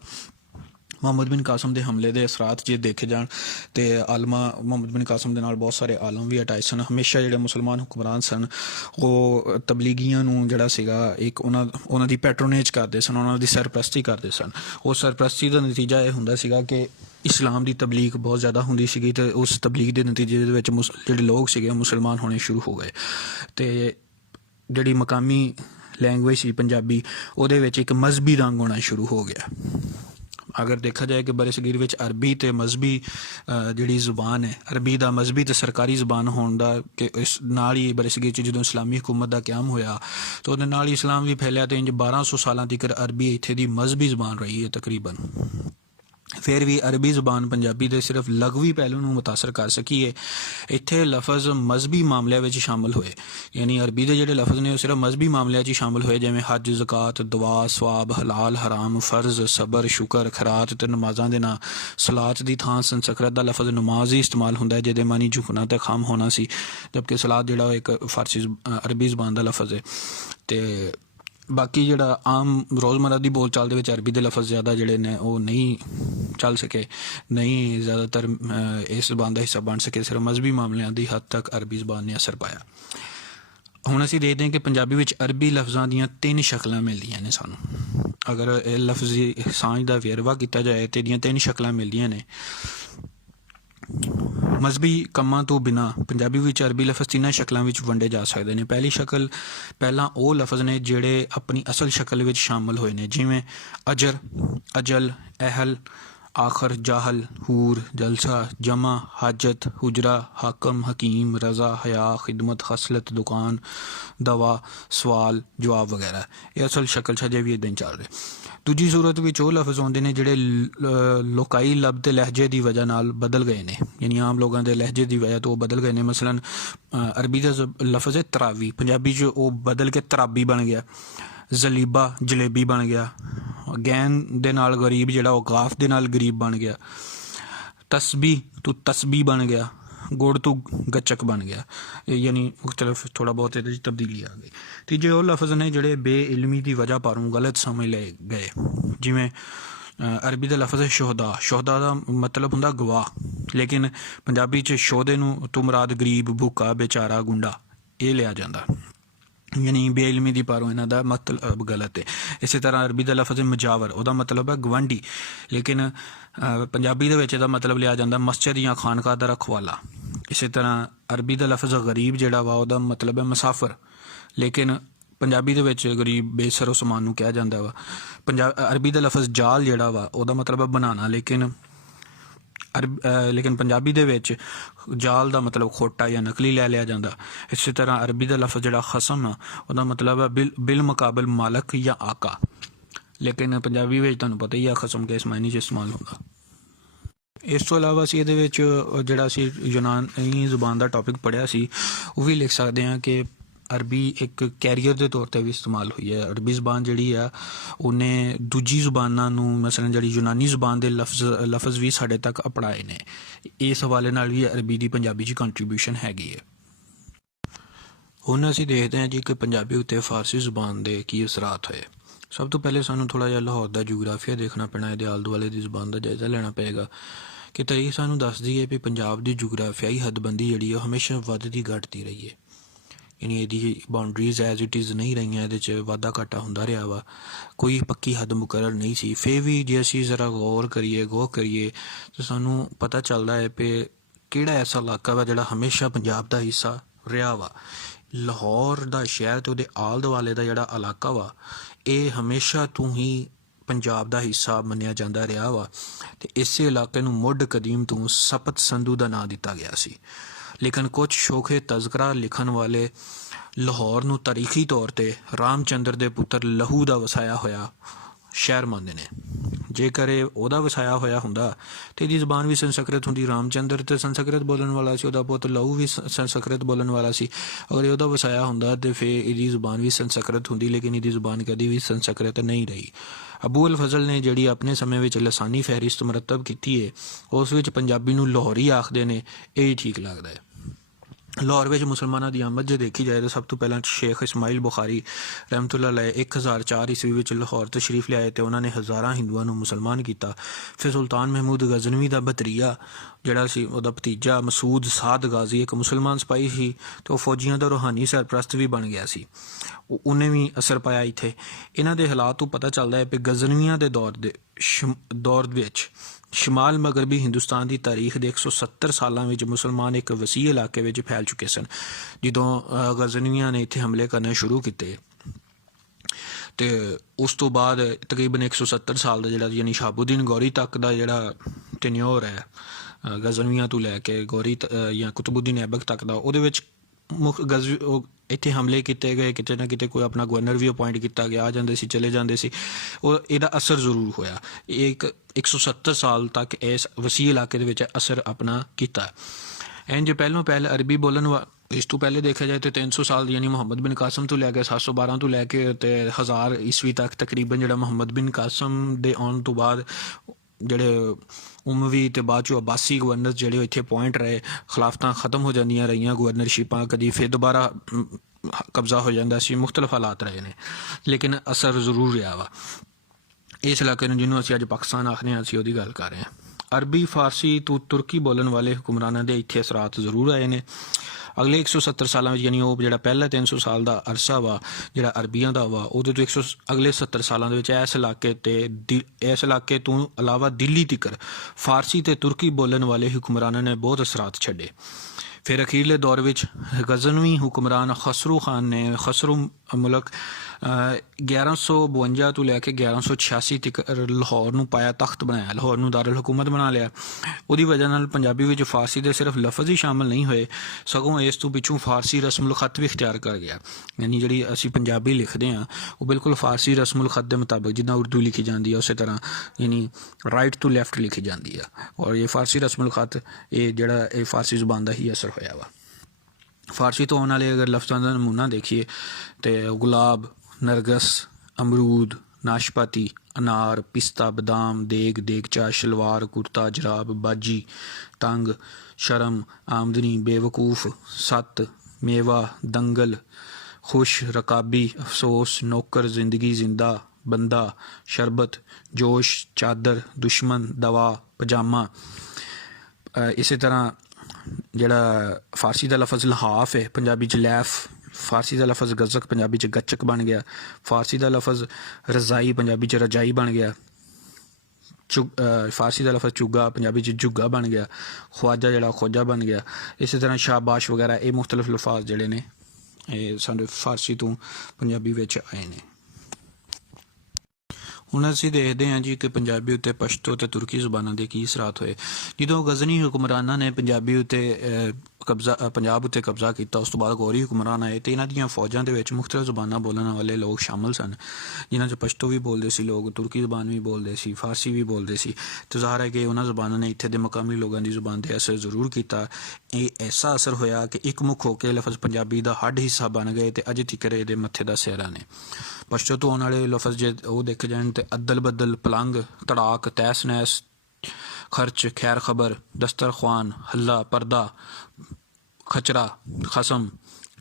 ਮੁਹੰਮਦ ਬਿਨ ਕਾਸਮ ਦੇ ਹਮਲੇ ਦੇ ਅਸਰਾਤ ਜੇ ਦੇਖੇ ਜਾਣ ਤੇ ਆਲਮਾ ਮੁਹੰਮਦ ਬਿਨ ਕਾਸਮ ਦੇ ਨਾਲ ਬਹੁਤ ਸਾਰੇ ਆਲਮ ਵੀ ਹਟਾਏ ਸਨ। ਹਮੇਸ਼ਾ ਜਿਹੜੇ ਮੁਸਲਮਾਨ ਹੁਕਮਰਾਨ ਸਨ ਉਹ ਤਬਲੀਗੀਆਂ ਨੂੰ ਜਿਹੜਾ ਸੀਗਾ ਇੱਕ ਉਹਨਾਂ ਦੀ ਪੈਟਰੋਨੇਜ ਕਰਦੇ ਸਨ, ਉਹਨਾਂ ਦੀ ਸਰਪ੍ਰਸਤੀ ਕਰਦੇ ਸਨ। ਉਸ ਸਰਪ੍ਰਸਤੀ ਦਾ ਨਤੀਜਾ ਇਹ ਹੁੰਦਾ ਸੀਗਾ ਕਿ ਇਸਲਾਮ ਦੀ ਤਬਲੀਗ ਬਹੁਤ ਜ਼ਿਆਦਾ ਹੁੰਦੀ ਸੀਗੀ, ਅਤੇ ਉਸ ਤਬਲੀਗ ਦੇ ਨਤੀਜੇ ਦੇ ਵਿੱਚ ਜਿਹੜੇ ਲੋਕ ਸੀਗੇ ਉਹ ਮੁਸਲਮਾਨ ਹੋਣੇ ਸ਼ੁਰੂ ਹੋ ਗਏ, ਅਤੇ ਜਿਹੜੀ ਮਕਾਮੀ ਲੈਂਗੁਏਜ ਸੀ ਪੰਜਾਬੀ ਉਹਦੇ ਵਿੱਚ ਇੱਕ ਮਜ਼ਹਬੀ ਰੰਗ ਹੋਣਾ ਸ਼ੁਰੂ ਹੋ ਗਿਆ। ਅਗਰ ਦੇਖਿਆ ਜਾਏ ਕਿ ਬਰੇ ਸਗੀਰ ਵਿੱਚ ਅਰਬੀ ਅਤੇ ਮਜ਼ਹਬੀ ਜਿਹੜੀ ਜ਼ੁਬਾਨ ਹੈ, ਅਰਬੀ ਦਾ ਮਜ਼ਹਬੀ ਅਤੇ ਸਰਕਾਰੀ ਜ਼ੁਬਾਨ ਹੋਣ ਦਾ ਕਿ ਇਸ ਨਾਲ ਹੀ ਬਰੇ ਸਗੀਰ 'ਚ ਜਦੋਂ ਇਸਲਾਮੀ ਹਕੂਮਤ ਦਾ ਕਿਆਮ ਹੋਇਆ ਤਾਂ ਉਹਦੇ ਨਾਲ ਹੀ ਇਸਲਾਮ ਵੀ ਫੈਲਿਆ, ਅਤੇ ਇੰਜ 1200 ਸਾਲਾਂ ਤੱਕ ਅਰਬੀ ਇੱਥੇ ਦੀ ਮਜ਼ਹਬੀ ਜ਼ੁਬਾਨ ਰਹੀ ਹੈ ਤਕਰੀਬਨ। ਫਿਰ ਵੀ ਅਰਬੀ ਜ਼ੁਬਾਨ ਪੰਜਾਬੀ ਦੇ ਸਿਰਫ ਲਗਵੀ ਪਹਿਲੂ ਨੂੰ ਮੁਤਾਸਰ ਕਰ ਸਕੀ ਹੈ। ਇੱਥੇ ਲਫ਼ਜ਼ ਮਜ਼ਹਬੀ ਮਾਮਲਿਆਂ ਵਿੱਚ ਸ਼ਾਮਲ ਹੋਏ, ਯਾਨੀ ਅਰਬੀ ਦੇ ਜਿਹੜੇ ਲਫ਼ਜ਼ ਨੇ ਉਹ ਸਿਰਫ ਮਜ਼ਹਬੀ ਮਾਮਲਿਆਂ 'ਚ ਹੀ ਸ਼ਾਮਲ ਹੋਏ, ਜਿਵੇਂ ਹੱਜ, ਜ਼ਕਾਤ, ਦੁਆ, ਸਵਾਬ, ਹਲਾਲ, ਹਰਾਮ, ਫਰਜ਼, ਸਬਰ, ਸ਼ੁਕਰ, ਖੈਰਾਤ ਅਤੇ ਨਮਾਜ਼ਾਂ ਦੇ ਨਾਂ। ਸਲਾਤ ਦੀ ਥਾਂ ਸੰਸਕ੍ਰਿਤ ਦਾ ਲਫ਼ਜ਼ ਨਮਾਜ਼ ਹੀ ਇਸਤੇਮਾਲ ਹੁੰਦਾ ਹੈ, ਜਿਹਦੇ ਮਾਨੀ ਝੁਕਣਾ ਅਤੇ ਖਾਮ ਹੋਣਾ ਸੀ, ਜਦਕਿ ਸਲਾਤ ਜਿਹੜਾ ਉਹ ਇੱਕ ਅਰਬੀ ਜ਼ੁਬਾਨ ਦਾ ਲਫ਼ਜ਼ ਹੈ। ਅਤੇ ਬਾਕੀ ਜਿਹੜਾ ਆਮ ਰੋਜ਼ਮਰਾ ਦੀ ਬੋਲਚਾਲ ਦੇ ਵਿੱਚ ਅਰਬੀ ਦੇ ਲਫ਼ਜ਼ ਜ਼ਿਆਦਾ ਜਿਹੜੇ ਨੇ ਉਹ ਨਹੀਂ ਚੱਲ ਸਕੇ, ਨਹੀਂ ਜ਼ਿਆਦਾਤਰ ਇਸ ਜ਼ਬਾਨ ਦਾ ਹਿੱਸਾ ਬਣ ਸਕੇ, ਸਿਰਫ ਮਜ਼ਹਬੀ ਮਾਮਲਿਆਂ ਦੀ ਹੱਦ ਤੱਕ ਅਰਬੀ ਜ਼ਬਾਨ ਨੇ ਅਸਰ ਪਾਇਆ। ਹੁਣ ਅਸੀਂ ਦੇਖਦੇ ਹਾਂ ਕਿ ਪੰਜਾਬੀ ਵਿੱਚ ਅਰਬੀ ਲਫ਼ਜ਼ਾਂ ਦੀਆਂ 3 ਸ਼ਕਲਾਂ ਮਿਲਦੀਆਂ ਨੇ ਸਾਨੂੰ। ਅਗਰ ਇਹ ਲਫ਼ਜ਼ੀ ਸਾਂਝ ਦਾ ਵੇਰਵਾ ਕੀਤਾ ਜਾਏ ਤੇ ਇਹਦੀਆਂ 3 ਸ਼ਕਲਾਂ ਮਿਲਦੀਆਂ ਨੇ। ਮਜ਼ਹਬੀ ਕੰਮਾਂ ਤੋਂ ਬਿਨਾਂ ਪੰਜਾਬੀ ਵਿੱਚ ਅਰਬੀ ਲਫ਼ਜ਼ 3 ਸ਼ਕਲਾਂ ਵਿੱਚ ਵੰਡੇ ਜਾ ਸਕਦੇ ਨੇ। ਪਹਿਲੀ ਸ਼ਕਲ ਪਹਿਲਾਂ ਉਹ ਲਫ਼ਜ਼ ਨੇ ਜਿਹੜੇ ਆਪਣੀ ਅਸਲ ਸ਼ਕਲ ਵਿੱਚ ਸ਼ਾਮਲ ਹੋਏ ਨੇ, ਜਿਵੇਂ ਅਜਰ, ਅਜਲ, ਅਹਲ, ਆਖਰ, ਜਾਹਲ, ਹੂਰ, ਜਲਸਾ, ਜਮਾ, ਹਾਜਤ, ਹੁਜਰਾ, ਹਾਕਮ, ਹਕੀਮ, ਰਜ਼ਾ, ਹਯਾ, ਖਿਦਮਤ, ਖਸਲਤ, ਦੁਕਾਨ, ਦਵਾ, ਸਵਾਲ, ਜਵਾਬ ਵਗੈਰਾ। ਇਹ ਅਸਲ ਸ਼ਕਲ ਹਜੇ ਵੀ ਇੱਦਾਂ ਹੀ ਚੱਲ ਰਹੀ। ਦੂਜੀ ਸੂਰਤ ਵਿੱਚ ਉਹ ਲਫ਼ਜ਼ ਆਉਂਦੇ ਨੇ ਜਿਹੜੇ ਲੋਕਾਈ ਲਫ਼ਜ਼ ਦੇ ਲਹਿਜੇ ਦੀ ਵਜ੍ਹਾ ਨਾਲ ਬਦਲ ਗਏ ਨੇ, ਯਾਨੀ ਆਮ ਲੋਕਾਂ ਦੇ ਲਹਿਜੇ ਦੀ ਵਜ੍ਹਾ ਤੋਂ ਉਹ ਬਦਲ ਗਏ ਨੇ। ਮਸਲਨ ਅਰਬੀ ਦਾ ਲਫ਼ਜ਼ ਹੈ ਤਰਾਵੀ, ਪੰਜਾਬੀ 'ਚ ਉਹ ਬਦਲ ਕੇ ਤਰਾਬੀ ਬਣ ਗਿਆ। ਜ਼ਲੀਬਾ ਜਲੇਬੀ ਬਣ ਗਿਆ। ਗੈਨ ਦੇ ਨਾਲ ਗਰੀਬ ਜਿਹੜਾ ਉਹ ਗਾਫ ਦੇ ਨਾਲ ਗਰੀਬ ਬਣ ਗਿਆ। ਤਸਬੀ ਤੋਂ ਤਸਬੀ ਬਣ ਗਿਆ। ਗੁੜ ਤੋਂ ਗੱਚਕ ਬਣ ਗਿਆ, ਯਾਨੀ ਮੁਖਤਲਿਫ ਥੋੜ੍ਹਾ ਬਹੁਤ ਇਹਦੇ 'ਚ ਤਬਦੀਲੀ ਆ ਗਈ। ਤੀਜੇ ਉਹ ਲਫ਼ਜ਼ ਨੇ ਜਿਹੜੇ ਬੇਇਲਮੀ ਦੀ ਵਜ੍ਹਾ ਪਾਰੋਂ ਗਲਤ ਸਮਝ ਲਏ ਗਏ, ਜਿਵੇਂ ਅਰਬੀ ਦਾ ਲਫ਼ਜ਼ ਹੈ ਸ਼ੋਹਦਾ। ਸ਼ੋਹਦਾ ਦਾ ਮਤਲਬ ਹੁੰਦਾ ਗਵਾਹ, ਲੇਕਿਨ ਪੰਜਾਬੀ 'ਚ ਸ਼ੋਹਦੇ ਨੂੰ ਤੋਂ ਮੁਰਾਦ ਗਰੀਬ, ਭੁੱਖਾ, ਬੇਚਾਰਾ, ਗੁੰਡਾ ਇਹ ਲਿਆ ਜਾਂਦਾ, ਯਾਨੀ ਬੇਇਲਮੀ ਦੀ ਪਾਰੋਂ ਇਹਨਾਂ ਦਾ ਮਤਲਬ ਗਲਤ ਹੈ। ਇਸੇ ਤਰ੍ਹਾਂ ਅਰਬੀ ਦਾ ਲਫ਼ਜ਼ ਮੁਜਾਵਰ, ਉਹਦਾ ਮਤਲਬ ਹੈ ਗਵਾਂਢੀ, ਲੇਕਿਨ ਪੰਜਾਬੀ ਦੇ ਵਿੱਚ ਇਹਦਾ ਮਤਲਬ ਲਿਆ ਜਾਂਦਾ ਮਸਜਿਦ ਜਾਂ ਖਾਨਕਾਹ ਦਾ ਰਖਵਾਲਾ। ਇਸੇ ਤਰ੍ਹਾਂ ਅਰਬੀ ਦਾ ਲਫ਼ਜ਼ ਗਰੀਬ ਜਿਹੜਾ ਵਾ ਉਹਦਾ ਮਤਲਬ ਹੈ ਮੁਸਾਫਰ, ਲੇਕਿਨ ਪੰਜਾਬੀ ਦੇ ਵਿੱਚ ਗਰੀਬ ਬੇਸਰੋ ਸਮਾਨ ਨੂੰ ਕਿਹਾ ਜਾਂਦਾ ਵਾ। ਅਰਬੀ ਦਾ ਲਫ਼ਜ਼ ਜਾਲ ਜਿਹੜਾ ਵਾ ਉਹਦਾ ਮਤਲਬ ਹੈ ਬਣਾਉਣਾ, ਲੇਕਿਨ ਪੰਜਾਬੀ ਦੇ ਵਿੱਚ ਜਾਲ ਦਾ ਮਤਲਬ ਖੋਟਾ ਜਾਂ ਨਕਲੀ ਲੈ ਲਿਆ ਜਾਂਦਾ। ਇਸੇ ਤਰ੍ਹਾਂ ਅਰਬੀ ਦਾ ਲਫ਼ਜ਼ ਜਿਹੜਾ ਖਸਮ ਆ ਉਹਦਾ ਮਤਲਬ ਹੈ ਬਿਲ ਮੁਕਾਬਲ ਮਾਲਕ ਜਾਂ ਆਕਾ, ਲੇਕਿਨ ਪੰਜਾਬੀ ਵਿੱਚ ਤੁਹਾਨੂੰ ਪਤਾ ਹੀ ਆ ਖਸਮ ਕਿਸ ਮਾਇਨੇ 'ਚ ਇਸਤੇਮਾਲ ਹੁੰਦਾ। ਇਸ ਤੋਂ ਇਲਾਵਾ ਅਸੀਂ ਇਹਦੇ ਵਿੱਚ ਜਿਹੜਾ ਅਸੀਂ ਯੂਨਾਨੀ ਜ਼ੁਬਾਨ ਦਾ ਟੌਪਿਕ ਪੜ੍ਹਿਆ ਸੀ ਉਹ ਵੀ ਲਿਖ ਸਕਦੇ ਹਾਂ ਕਿ ਅਰਬੀ ਇੱਕ ਕੈਰੀਅਰ ਦੇ ਤੌਰ 'ਤੇ ਵੀ ਇਸਤੇਮਾਲ ਹੋਈ ਹੈ। ਅਰਬੀ ਜ਼ੁਬਾਨ ਜਿਹੜੀ ਆ ਉਹਨੇ ਦੂਜੀ ਜ਼ੁਬਾਨਾਂ ਨੂੰ, ਮਸਲਨ ਜਿਹੜੀ ਯੂਨਾਨੀ ਜ਼ੁਬਾਨ ਦੇ ਲਫ਼ਜ਼ ਵੀ ਸਾਡੇ ਤੱਕ ਅਪਣਾਏ ਨੇ। ਇਸ ਹਵਾਲੇ ਨਾਲ ਵੀ ਅਰਬੀ ਦੀ ਪੰਜਾਬੀ 'ਚ ਕੰਟਰੀਬਿਊਸ਼ਨ ਹੈਗੀ ਹੈ। ਹੁਣ ਅਸੀਂ ਦੇਖਦੇ ਹਾਂ ਜੀ ਕਿ ਪੰਜਾਬੀ ਉੱਤੇ ਫਾਰਸੀ ਜ਼ੁਬਾਨ ਦੇ ਕੀ ਅਸਰਾਤ ਹੋਏ। ਸਭ ਤੋਂ ਪਹਿਲੇ ਸਾਨੂੰ ਥੋੜ੍ਹਾ ਜਿਹਾ ਲਾਹੌਰ ਦਾ ਜੂਗਰਾਫੀਆ ਦੇਖਣਾ ਪੈਣਾ, ਇਹਦੇ ਆਲੇ ਦੁਆਲੇ ਦੀ ਜ਼ੁਬਾਨ ਦਾ ਜਾਇਜ਼ਾ ਲੈਣਾ ਪਏਗਾ ਕਿ ਤਾਰੀਖ ਸਾਨੂੰ ਦੱਸਦੀ ਹੈ ਵੀ ਪੰਜਾਬ ਦੀ ਜੂਗਰਾਫੀਆਈ ਹੱਦਬੰਦੀ ਜਿਹੜੀ ਆ ਹਮੇਸ਼ਾ ਵੱਧਦੀ ਘਟਦੀ ਰਹੀ ਹੈ। ਯਾਨੀ ਇਹਦੀ ਬਾਉਂਡਰੀਜ਼ ਐਜ਼ ਇਟ ਇਜ਼ ਨਹੀਂ ਰਹੀਆਂ, ਇਹਦੇ 'ਚ ਵਾਧਾ ਘਾਟਾ ਹੁੰਦਾ ਰਿਹਾ ਵਾ, ਕੋਈ ਪੱਕੀ ਹੱਦ ਮੁਕਰਰ ਨਹੀਂ ਸੀ। ਫਿਰ ਵੀ ਜੇ ਅਸੀਂ ਜ਼ਰਾ ਗੌਰ ਕਰੀਏ ਤਾਂ ਸਾਨੂੰ ਪਤਾ ਚੱਲਦਾ ਹੈ ਕਿ ਕਿਹੜਾ ਐਸਾ ਇਲਾਕਾ ਵਾ ਜਿਹੜਾ ਹਮੇਸ਼ਾ ਪੰਜਾਬ ਦਾ ਹਿੱਸਾ ਰਿਹਾ ਵਾ। ਲਾਹੌਰ ਦਾ ਸ਼ਹਿਰ ਅਤੇ ਉਹਦੇ ਆਲੇ ਦੁਆਲੇ ਦਾ ਜਿਹੜਾ ਇਲਾਕਾ ਵਾ ਇਹ ਹਮੇਸ਼ਾ ਤੋਂ ਹੀ ਪੰਜਾਬ ਦਾ ਹਿੱਸਾ ਮੰਨਿਆ ਜਾਂਦਾ ਰਿਹਾ ਵਾ ਅਤੇ ਇਸੇ ਇਲਾਕੇ ਨੂੰ ਮੁੱਢ ਕਦੀਮ ਤੋਂ ਸਪਤ ਸੰਧੂ ਦਾ ਨਾਂ ਦਿੱਤਾ ਗਿਆ ਸੀ। ਲੇਕਿਨ ਕੁਝ ਸ਼ੋਖੇ ਤਜ਼ਕਰਾ ਲਿਖਣ ਵਾਲੇ ਲਾਹੌਰ ਨੂੰ ਤਾਰੀਖੀ ਤੌਰ 'ਤੇ ਰਾਮਚੰਦਰ ਦੇ ਪੁੱਤਰ ਲਹੂ ਦਾ ਵਸਾਇਆ ਹੋਇਆ ਸ਼ਹਿਰ ਮੰਨਦੇ ਨੇ। ਜੇਕਰ ਇਹ ਉਹਦਾ ਵਸਾਇਆ ਹੋਇਆ ਹੁੰਦਾ ਤੇ ਇਹਦੀ ਜ਼ੁਬਾਨ ਵੀ ਸੰਸਕ੍ਰਿਤ ਹੁੰਦੀ। ਰਾਮਚੰਦਰ ਤੇ ਸੰਸਕ੍ਰਿਤ ਬੋਲਣ ਵਾਲਾ ਸੀ, ਉਹਦਾ ਪੁੱਤ ਲਹੂ ਵੀ ਸੰਸਕ੍ਰਿਤ ਬੋਲਣ ਵਾਲਾ ਸੀ। ਅਗਰ ਇਹ ਉਹਦਾ ਵਸਾਇਆ ਹੁੰਦਾ ਤੇ ਫਿਰ ਇਹਦੀ ਜ਼ੁਬਾਨ ਵੀ ਸੰਸਕ੍ਰਿਤ ਹੁੰਦੀ, ਲੇਕਿਨ ਇਹਦੀ ਜ਼ੁਬਾਨ ਕਦੀ ਵੀ ਸੰਸਕ੍ਰਿਤ ਨਹੀਂ ਰਹੀ। ਅਬੂ ਅਲ ਫਜ਼ਲ ਨੇ ਜਿਹੜੀ ਆਪਣੇ ਸਮੇਂ ਵਿੱਚ ਲਸਾਨੀ ਫਹਿਰਿਸਤ ਮੁਰਤਬ ਕੀਤੀ ਹੈ ਉਸ ਵਿੱਚ ਪੰਜਾਬੀ ਨੂੰ ਲਾਹੌਰੀ ਆਖਦੇ ਨੇ, ਇਹ ਠੀਕ ਲੱਗਦਾ ਹੈ। ਲਾਹੌਰ ਵਿੱਚ ਮੁਸਲਮਾਨਾਂ ਦੀ ਆਮਦ ਜੇ ਦੇਖੀ ਜਾਏ ਤਾਂ ਸਭ ਤੋਂ ਪਹਿਲਾਂ ਸ਼ੇਖ ਇਸਮਾਈਲ ਬੁਖਾਰੀ ਰਹਿਮਤੁल्लाह अलैह 1004 ਈਸਵੀ ਵਿੱਚ ਲਾਹੌਰ ਤਸ਼ਰੀਫ ਲਿਆਏ ਅਤੇ ਉਹਨਾਂ ਨੇ ਹਜ਼ਾਰਾਂ ਹਿੰਦੂਆਂ ਨੂੰ ਮੁਸਲਮਾਨ ਕੀਤਾ। ਫਿਰ ਸੁਲਤਾਨ ਮਹਿਮੂਦ ਗਜ਼ਨਵੀ ਦਾ ਭਤਰੀਆ ਜਿਹੜਾ ਸੀ, ਉਹਦਾ ਭਤੀਜਾ ਮਸੂਦ ਸਾਦ ਗਾਜ਼ੀ ਇੱਕ ਮੁਸਲਮਾਨ ਸਿਪਾਹੀ ਸੀ ਅਤੇ ਉਹ ਫੌਜੀਆਂ ਦਾ ਰੂਹਾਨੀ ਸਰਪ੍ਰਸਤ ਵੀ ਬਣ ਗਿਆ ਸੀ। ਉਹਨੇ ਵੀ ਅਸਰ ਪਾਇਆ ਇੱਥੇ। ਇਹਨਾਂ ਦੇ ਹਾਲਾਤ ਤੋਂ ਪਤਾ ਚੱਲਦਾ ਹੈ ਕਿ ਗਜ਼ਨਵੀਆਂ ਦੇ ਦੌਰ ਵਿੱਚ ਸ਼ਮਾਲ ਮਗਰਬੀ ਹਿੰਦੁਸਤਾਨ ਦੀ ਤਾਰੀਖ ਦੇ 170 ਸਾਲਾਂ ਵਿੱਚ ਮੁਸਲਮਾਨ ਇੱਕ ਵਸੀਹ ਇਲਾਕੇ ਵਿੱਚ ਫੈਲ ਚੁੱਕੇ ਸਨ। ਜਦੋਂ ਗਜ਼ਨਵੀਆਂ ਨੇ ਇੱਥੇ ਹਮਲੇ ਕਰਨੇ ਸ਼ੁਰੂ ਕੀਤੇ ਅਤੇ ਉਸ ਤੋਂ ਬਾਅਦ ਤਕਰੀਬਨ 170 ਸਾਲ ਦਾ ਜਿਹੜਾ ਯਾਨੀ ਸ਼ਹਾਬੂਦੀਨ ਗੌਰੀ ਤੱਕ ਦਾ ਜਿਹੜਾ ਟੈਨਿਓਰ ਹੈ ਗਜ਼ਨਵੀਆਂ ਤੋਂ ਲੈ ਕੇ ਗੌਰੀ ਜਾਂ ਕੁਤਬੁੱਦੀਨ ਐਬਕ ਤੱਕ ਦਾ, ਉਹਦੇ ਵਿੱਚ ਇੱਥੇ ਹਮਲੇ ਕੀਤੇ ਗਏ। ਕਿਤੇ ਨਾ ਕਿਤੇ ਕੋਈ ਆਪਣਾ ਗਵਰਨਰ ਵੀ ਅਪੁਆਇੰਟ ਕੀਤਾ ਗਿਆ, ਆ ਜਾਂਦੇ ਸੀ ਚਲੇ ਜਾਂਦੇ ਸੀ। ਇਹਦਾ ਅਸਰ ਜ਼ਰੂਰ ਹੋਇਆ। ਇਹ 170 ਸਾਲ ਤੱਕ ਇਸ ਵਸੀਹ ਇਲਾਕੇ ਦੇ ਵਿੱਚ ਅਸਰ ਆਪਣਾ ਕੀਤਾ। ਇੰਝ ਪਹਿਲੋਂ ਅਰਬੀ ਬੋਲਣ ਇਸ ਤੋਂ ਪਹਿਲੇ ਦੇਖਿਆ ਜਾਏ ਤਾਂ 300 ਸਾਲ ਯਾਨੀ ਮੁਹੰਮਦ ਬਿਨ ਕਾਸਮ ਤੋਂ ਲੈ ਕੇ 712 ਤੋਂ ਲੈ ਕੇ ਅਤੇ 1000 ਈਸਵੀ ਤੱਕ ਤਕਰੀਬਨ ਜਿਹੜਾ ਮੁਹੰਮਦ ਬਿਨ ਕਾਸਮ ਦੇ ਆਉਣ ਤੋਂ ਬਾਅਦ ਜਿਹੜੇ ਉਮਵੀ ਅਤੇ ਬਾਅਦ 'ਚੋਂ ਅਬਾਸੀ ਗਵਰਨਰ ਜਿਹੜੇ ਇੱਥੇ ਅਪੁਆਇੰਟ ਰਹੇ, ਖਿਲਾਫਤਾਂ ਖਤਮ ਹੋ ਜਾਂਦੀਆਂ ਰਹੀਆਂ, ਗਵਰਨਰਸ਼ਿਪਾਂ ਕਦੀ ਫਿਰ ਦੁਬਾਰਾ ਕਬਜ਼ਾ ਹੋ ਜਾਂਦਾ ਸੀ, ਮੁਖਤਲਿਫ ਹਾਲਾਤ ਰਹੇ ਨੇ, ਲੇਕਿਨ ਅਸਰ ਜ਼ਰੂਰ ਰਿਹਾ ਵਾ। ਇਸ ਇਲਾਕੇ ਨੂੰ ਜਿਹਨੂੰ ਅਸੀਂ ਅੱਜ ਪਾਕਿਸਤਾਨ ਆਖਦੇ ਹਾਂ, ਅਸੀਂ ਉਹਦੀ ਗੱਲ ਕਰ ਰਹੇ ਹਾਂ। ਅਰਬੀ ਫਾਰਸੀ ਤੋਂ ਤੁਰਕੀ ਬੋਲਣ ਵਾਲੇ ਹੁਕਮਰਾਨਾਂ ਦੇ ਇੱਥੇ ਅਸਰਾਤ ਜ਼ਰੂਰ ਆਏ ਨੇ। ਅਗਲੇ 170 ਸਾਲਾਂ ਵਿੱਚ ਯਾਨੀ ਉਹ ਜਿਹੜਾ ਪਹਿਲਾ 300 ਸਾਲ ਦਾ ਅਰਸਾ ਵਾ ਜਿਹੜਾ ਅਰਬੀਆਂ ਦਾ ਵਾ, ਉਹਦੇ ਤੋਂ ਅਗਲੇ 70 ਸਾਲਾਂ ਦੇ ਵਿੱਚ ਇਸ ਇਲਾਕੇ ਤੋਂ ਇਲਾਵਾ ਦਿੱਲੀ ਤੀਕਰ ਫਾਰਸੀ ਅਤੇ ਤੁਰਕੀ ਬੋਲਣ ਵਾਲੇ ਹੁਕਮਰਾਨਾਂ ਨੇ ਬਹੁਤ ਅਸਰਾਤ ਛੱਡੇ। ਫਿਰ ਅਖੀਰਲੇ ਦੌਰ ਵਿੱਚ ਗਜ਼ਨਵੀ ਹੁਕਮਰਾਨ ਖਸਰੂ ਖਾਨ ਨੇ ਖਸਰੂ ਮੁਲਕ 1152 ਤੋਂ ਲੈ ਕੇ 1186 ਤੱਕ ਲਾਹੌਰ ਨੂੰ ਪਾਇਆ ਤਖਤ ਬਣਾਇਆ, ਲਾਹੌਰ ਨੂੰ ਦਾਰੁਲ ਹਕੂਮਤ ਬਣਾ ਲਿਆ। ਉਹਦੀ ਵਜ੍ਹਾ ਨਾਲ ਪੰਜਾਬੀ ਵਿੱਚ ਫਾਰਸੀ ਦੇ ਸਿਰਫ ਲਫ਼ਜ਼ ਹੀ ਸ਼ਾਮਲ ਨਹੀਂ ਹੋਏ, ਸਗੋਂ ਇਸ ਤੋਂ ਪਿੱਛੋਂ ਫਾਰਸੀ ਰਸਮੁਲ ਖਤ ਵੀ ਇਖਤਿਆਰ ਕਰ ਗਿਆ। ਯਾਨੀ ਜਿਹੜੀ ਅਸੀਂ ਪੰਜਾਬੀ ਲਿਖਦੇ ਹਾਂ ਉਹ ਬਿਲਕੁਲ ਫਾਰਸੀ ਰਸਮੁਲ ਖਤ ਦੇ ਮੁਤਾਬਿਕ ਜਿੱਦਾਂ ਉਰਦੂ ਲਿਖੀ ਜਾਂਦੀ ਹੈ ਉਸੇ ਤਰ੍ਹਾਂ ਯਾਨੀ ਰਾਈਟ ਟੂ ਲੈਫਟ ਲਿਖੀ ਜਾਂਦੀ ਆ। ਔਰ ਇਹ ਫਾਰਸੀ ਰਸਮੁਲ ਖਤ ਇਹ ਫਾਰਸੀ ਜ਼ੁਬਾਨ ਦਾ ਹੀ ਅਸਰ ਹੋਇਆ ਵਾ। ਫਾਰਸੀ ਤੋਂ ਆਉਣ ਵਾਲੇ ਅਗਰ ਲਫ਼ਜ਼ਾਂ ਦਾ ਨਮੂਨਾ ਦੇਖੀਏ ਤੇ ਗੁਲਾਬ, ਨਰਗਸ, ਅਮਰੂਦ, ਨਾਸ਼ਪਾਤੀ, ਅਨਾਰ, ਪਿਸਤਾ, ਬਦਾਮ, ਦੇਗ, ਦੇਗਚਾ, ਸ਼ਲਵਾਰ, ਕੁਰਤਾ, ਜਰਾਬ, ਬਾਜੀ, ਤੰਗ, ਸ਼ਰਮ, ਆਮਦਨੀ, ਬੇਵਕੂਫ, ਸੱਤ, ਮੇਵਾ, ਦੰਗਲ, ਖੁਸ਼, ਰਕਾਬੀ, ਅਫਸੋਸ, ਨੌਕਰ, ਜ਼ਿੰਦਗੀ, ਜ਼ਿੰਦਾ, ਬੰਦਾ, ਸ਼ਰਬਤ, ਜੋਸ਼, ਚਾਦਰ, ਦੁਸ਼ਮਨ, ਦਵਾ, ਪਜਾਮਾ। ਇਸੇ ਤਰ੍ਹਾਂ ਜਿਹੜਾ ਫਾਰਸੀ ਦਾ ਲਫ਼ਜ਼ ਲਹਾਫ ਹੈ ਪੰਜਾਬੀ 'ਚ ਲੈਫ, ਫਾਰਸੀ ਦਾ ਲਫ਼ਜ਼ ਗਜ਼ਕ ਪੰਜਾਬੀ 'ਚ ਗੱਚਕ ਬਣ ਗਿਆ, ਫਾਰਸੀ ਦਾ ਲਫ਼ਜ਼ ਰਜ਼ਾਈ ਪੰਜਾਬੀ 'ਚ ਰਜਾਈ ਬਣ ਗਿਆ, ਫਾਰਸੀ ਦਾ ਲਫ਼ਜ਼ ਚੁੱਗਾ ਪੰਜਾਬੀ 'ਚ ਜੁੱਗਾ ਬਣ ਗਿਆ, ਖਵਾਜਾ ਜਿਹੜਾ ਖੋਜਾ ਬਣ ਗਿਆ। ਇਸੇ ਤਰ੍ਹਾਂ ਸ਼ਾਬਾਸ਼ ਵਗੈਰਾ ਇਹ ਮੁਖਤਲਿਫ ਲਫਾਜ਼ ਜਿਹੜੇ ਨੇ ਇਹ ਸਾਡੇ ਫਾਰਸੀ ਤੋਂ ਪੰਜਾਬੀ ਵਿੱਚ ਆਏ ਨੇ। ਹੁਣ ਅਸੀਂ ਦੇਖਦੇ ਹਾਂ ਜੀ ਕਿ ਪੰਜਾਬੀ ਉੱਤੇ ਪਸ਼ਤੋ ਅਤੇ ਤੁਰਕੀ ਜ਼ੁਬਾਨਾਂ ਦੇ ਕੀ ਅਸਰਾਤ ਹੋਏ। ਜਦੋਂ ਗਜ਼ਨੀ ਹੁਕਮਰਾਨਾਂ ਨੇ ਪੰਜਾਬ ਉੱਤੇ ਕਬਜ਼ਾ ਕੀਤਾ, ਉਸ ਤੋਂ ਬਾਅਦ ਗੌਰੀ ਹੁਕਮਰਾਨ ਆਏ ਅਤੇ ਇਹਨਾਂ ਦੀਆਂ ਫੌਜਾਂ ਦੇ ਵਿੱਚ ਮੁਖਤਲਿਫ ਜ਼ੁਬਾਨਾਂ ਬੋਲਣ ਵਾਲੇ ਲੋਕ ਸ਼ਾਮਲ ਸਨ, ਜਿਨ੍ਹਾਂ 'ਚ ਪਸ਼ਤੋ ਵੀ ਬੋਲਦੇ ਸੀ ਲੋਕ, ਤੁਰਕੀ ਜ਼ੁਬਾਨ ਵੀ ਬੋਲਦੇ ਸੀ, ਫਾਰਸੀ ਵੀ ਬੋਲਦੇ ਸੀ। ਅਤੇ ਜ਼ਾਹਰ ਹੈ ਕਿ ਉਹਨਾਂ ਜ਼ੁਬਾਨਾਂ ਨੇ ਇੱਥੇ ਦੇ ਮਕਾਮੀ ਲੋਕਾਂ ਦੀ ਜ਼ੁਬਾਨ 'ਤੇ ਅਸਰ ਜ਼ਰੂਰ ਕੀਤਾ। ਇਹ ਐਸਾ ਅਸਰ ਹੋਇਆ ਕਿ ਇੱਕ ਮੁੱਖ ਹੋ ਕੇ ਲਫ਼ਜ਼ ਪੰਜਾਬੀ ਦਾ ਹੱਡ ਹਿੱਸਾ ਬਣ ਗਏ ਅਤੇ ਅਜੇ ਤੀਕਰ ਇਹਦੇ ਮੱਥੇ ਦਾ ਸਿਹਰਾ ਨੇ। ਪਸ਼ਤੋ ਤੋਂ ਆਉਣ ਵਾਲੇ ਲਫ਼ਜ਼ ਜੇ ਉਹ ਦੇਖੇ ਜਾਣ ਤੇ ਅਦਲ ਬਦਲ, ਪਲੰਗ, ਤੜਾਕ, ਤੈਸ ਨੈਸ, ਖਰਚ, ਖੈਰ ਖਬਰ, ਦਸਤਰਖਵਾਨ, ਹੱਲਾ, ਪਰਦਾ, ਖਚਰਾ, ਖਸਮ,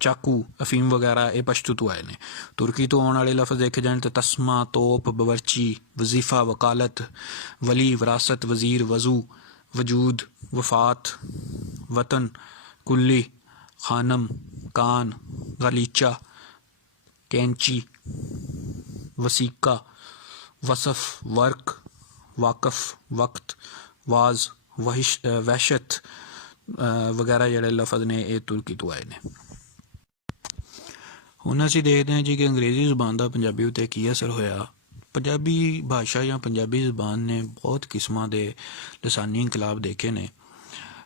ਚਾਕੂ, ਅਫੀਮ ਵਗੈਰਾ ਇਹ ਪਸ਼ਤੂ ਤੋਂ ਆਏ ਨੇ। ਤੁਰਕੀ ਤੋਂ ਆਉਣ ਵਾਲੇ ਲਫ਼ਜ਼ ਦੇਖੇ ਜਾਣ ਤਾਂ ਤਸਮਾ, ਤੋਪ, ਬਵਰਚੀ, ਵਜ਼ੀਫਾ, ਵਕਾਲਤ, ਵਲੀ, ਵਿਰਾਸਤ, ਵਜ਼ੀਰ, ਵਜ਼ੂ, ਵਜੂਦ, ਵਫਾਤ, ਵਤਨ, ਕੁੱਲੀ, ਖਾਨਮ, ਕਾਨ, ਗਲੀਚਾ, कैंची, वसीका, वसफ़, वर्क, वाकफ़, वक्त, वाज, वहशत वगैरह ਜਿਹੜੇ ਲਫ਼ਜ਼ ਨੇ ਇਹ ਤੁਰਕੀ ਤੋਂ ਆਏ ਨੇ। ਹੁਣ ਅਸੀਂ ਦੇਖਦੇ ਹਾਂ ਜੀ ਕਿ ਅੰਗਰੇਜ਼ੀ ਜ਼ੁਬਾਨ ਦਾ ਪੰਜਾਬੀ ਉੱਤੇ ਕੀ ਅਸਰ ਹੋਇਆ। ਪੰਜਾਬੀ ਭਾਸ਼ਾ ਜਾਂ ਪੰਜਾਬੀ ਜ਼ੁਬਾਨ ਨੇ ਬਹੁਤ ਕਿਸਮਾਂ ਦੇ ਲਸਾਨੀ ਇਨਕਲਾਬ ਦੇਖੇ ਨੇ,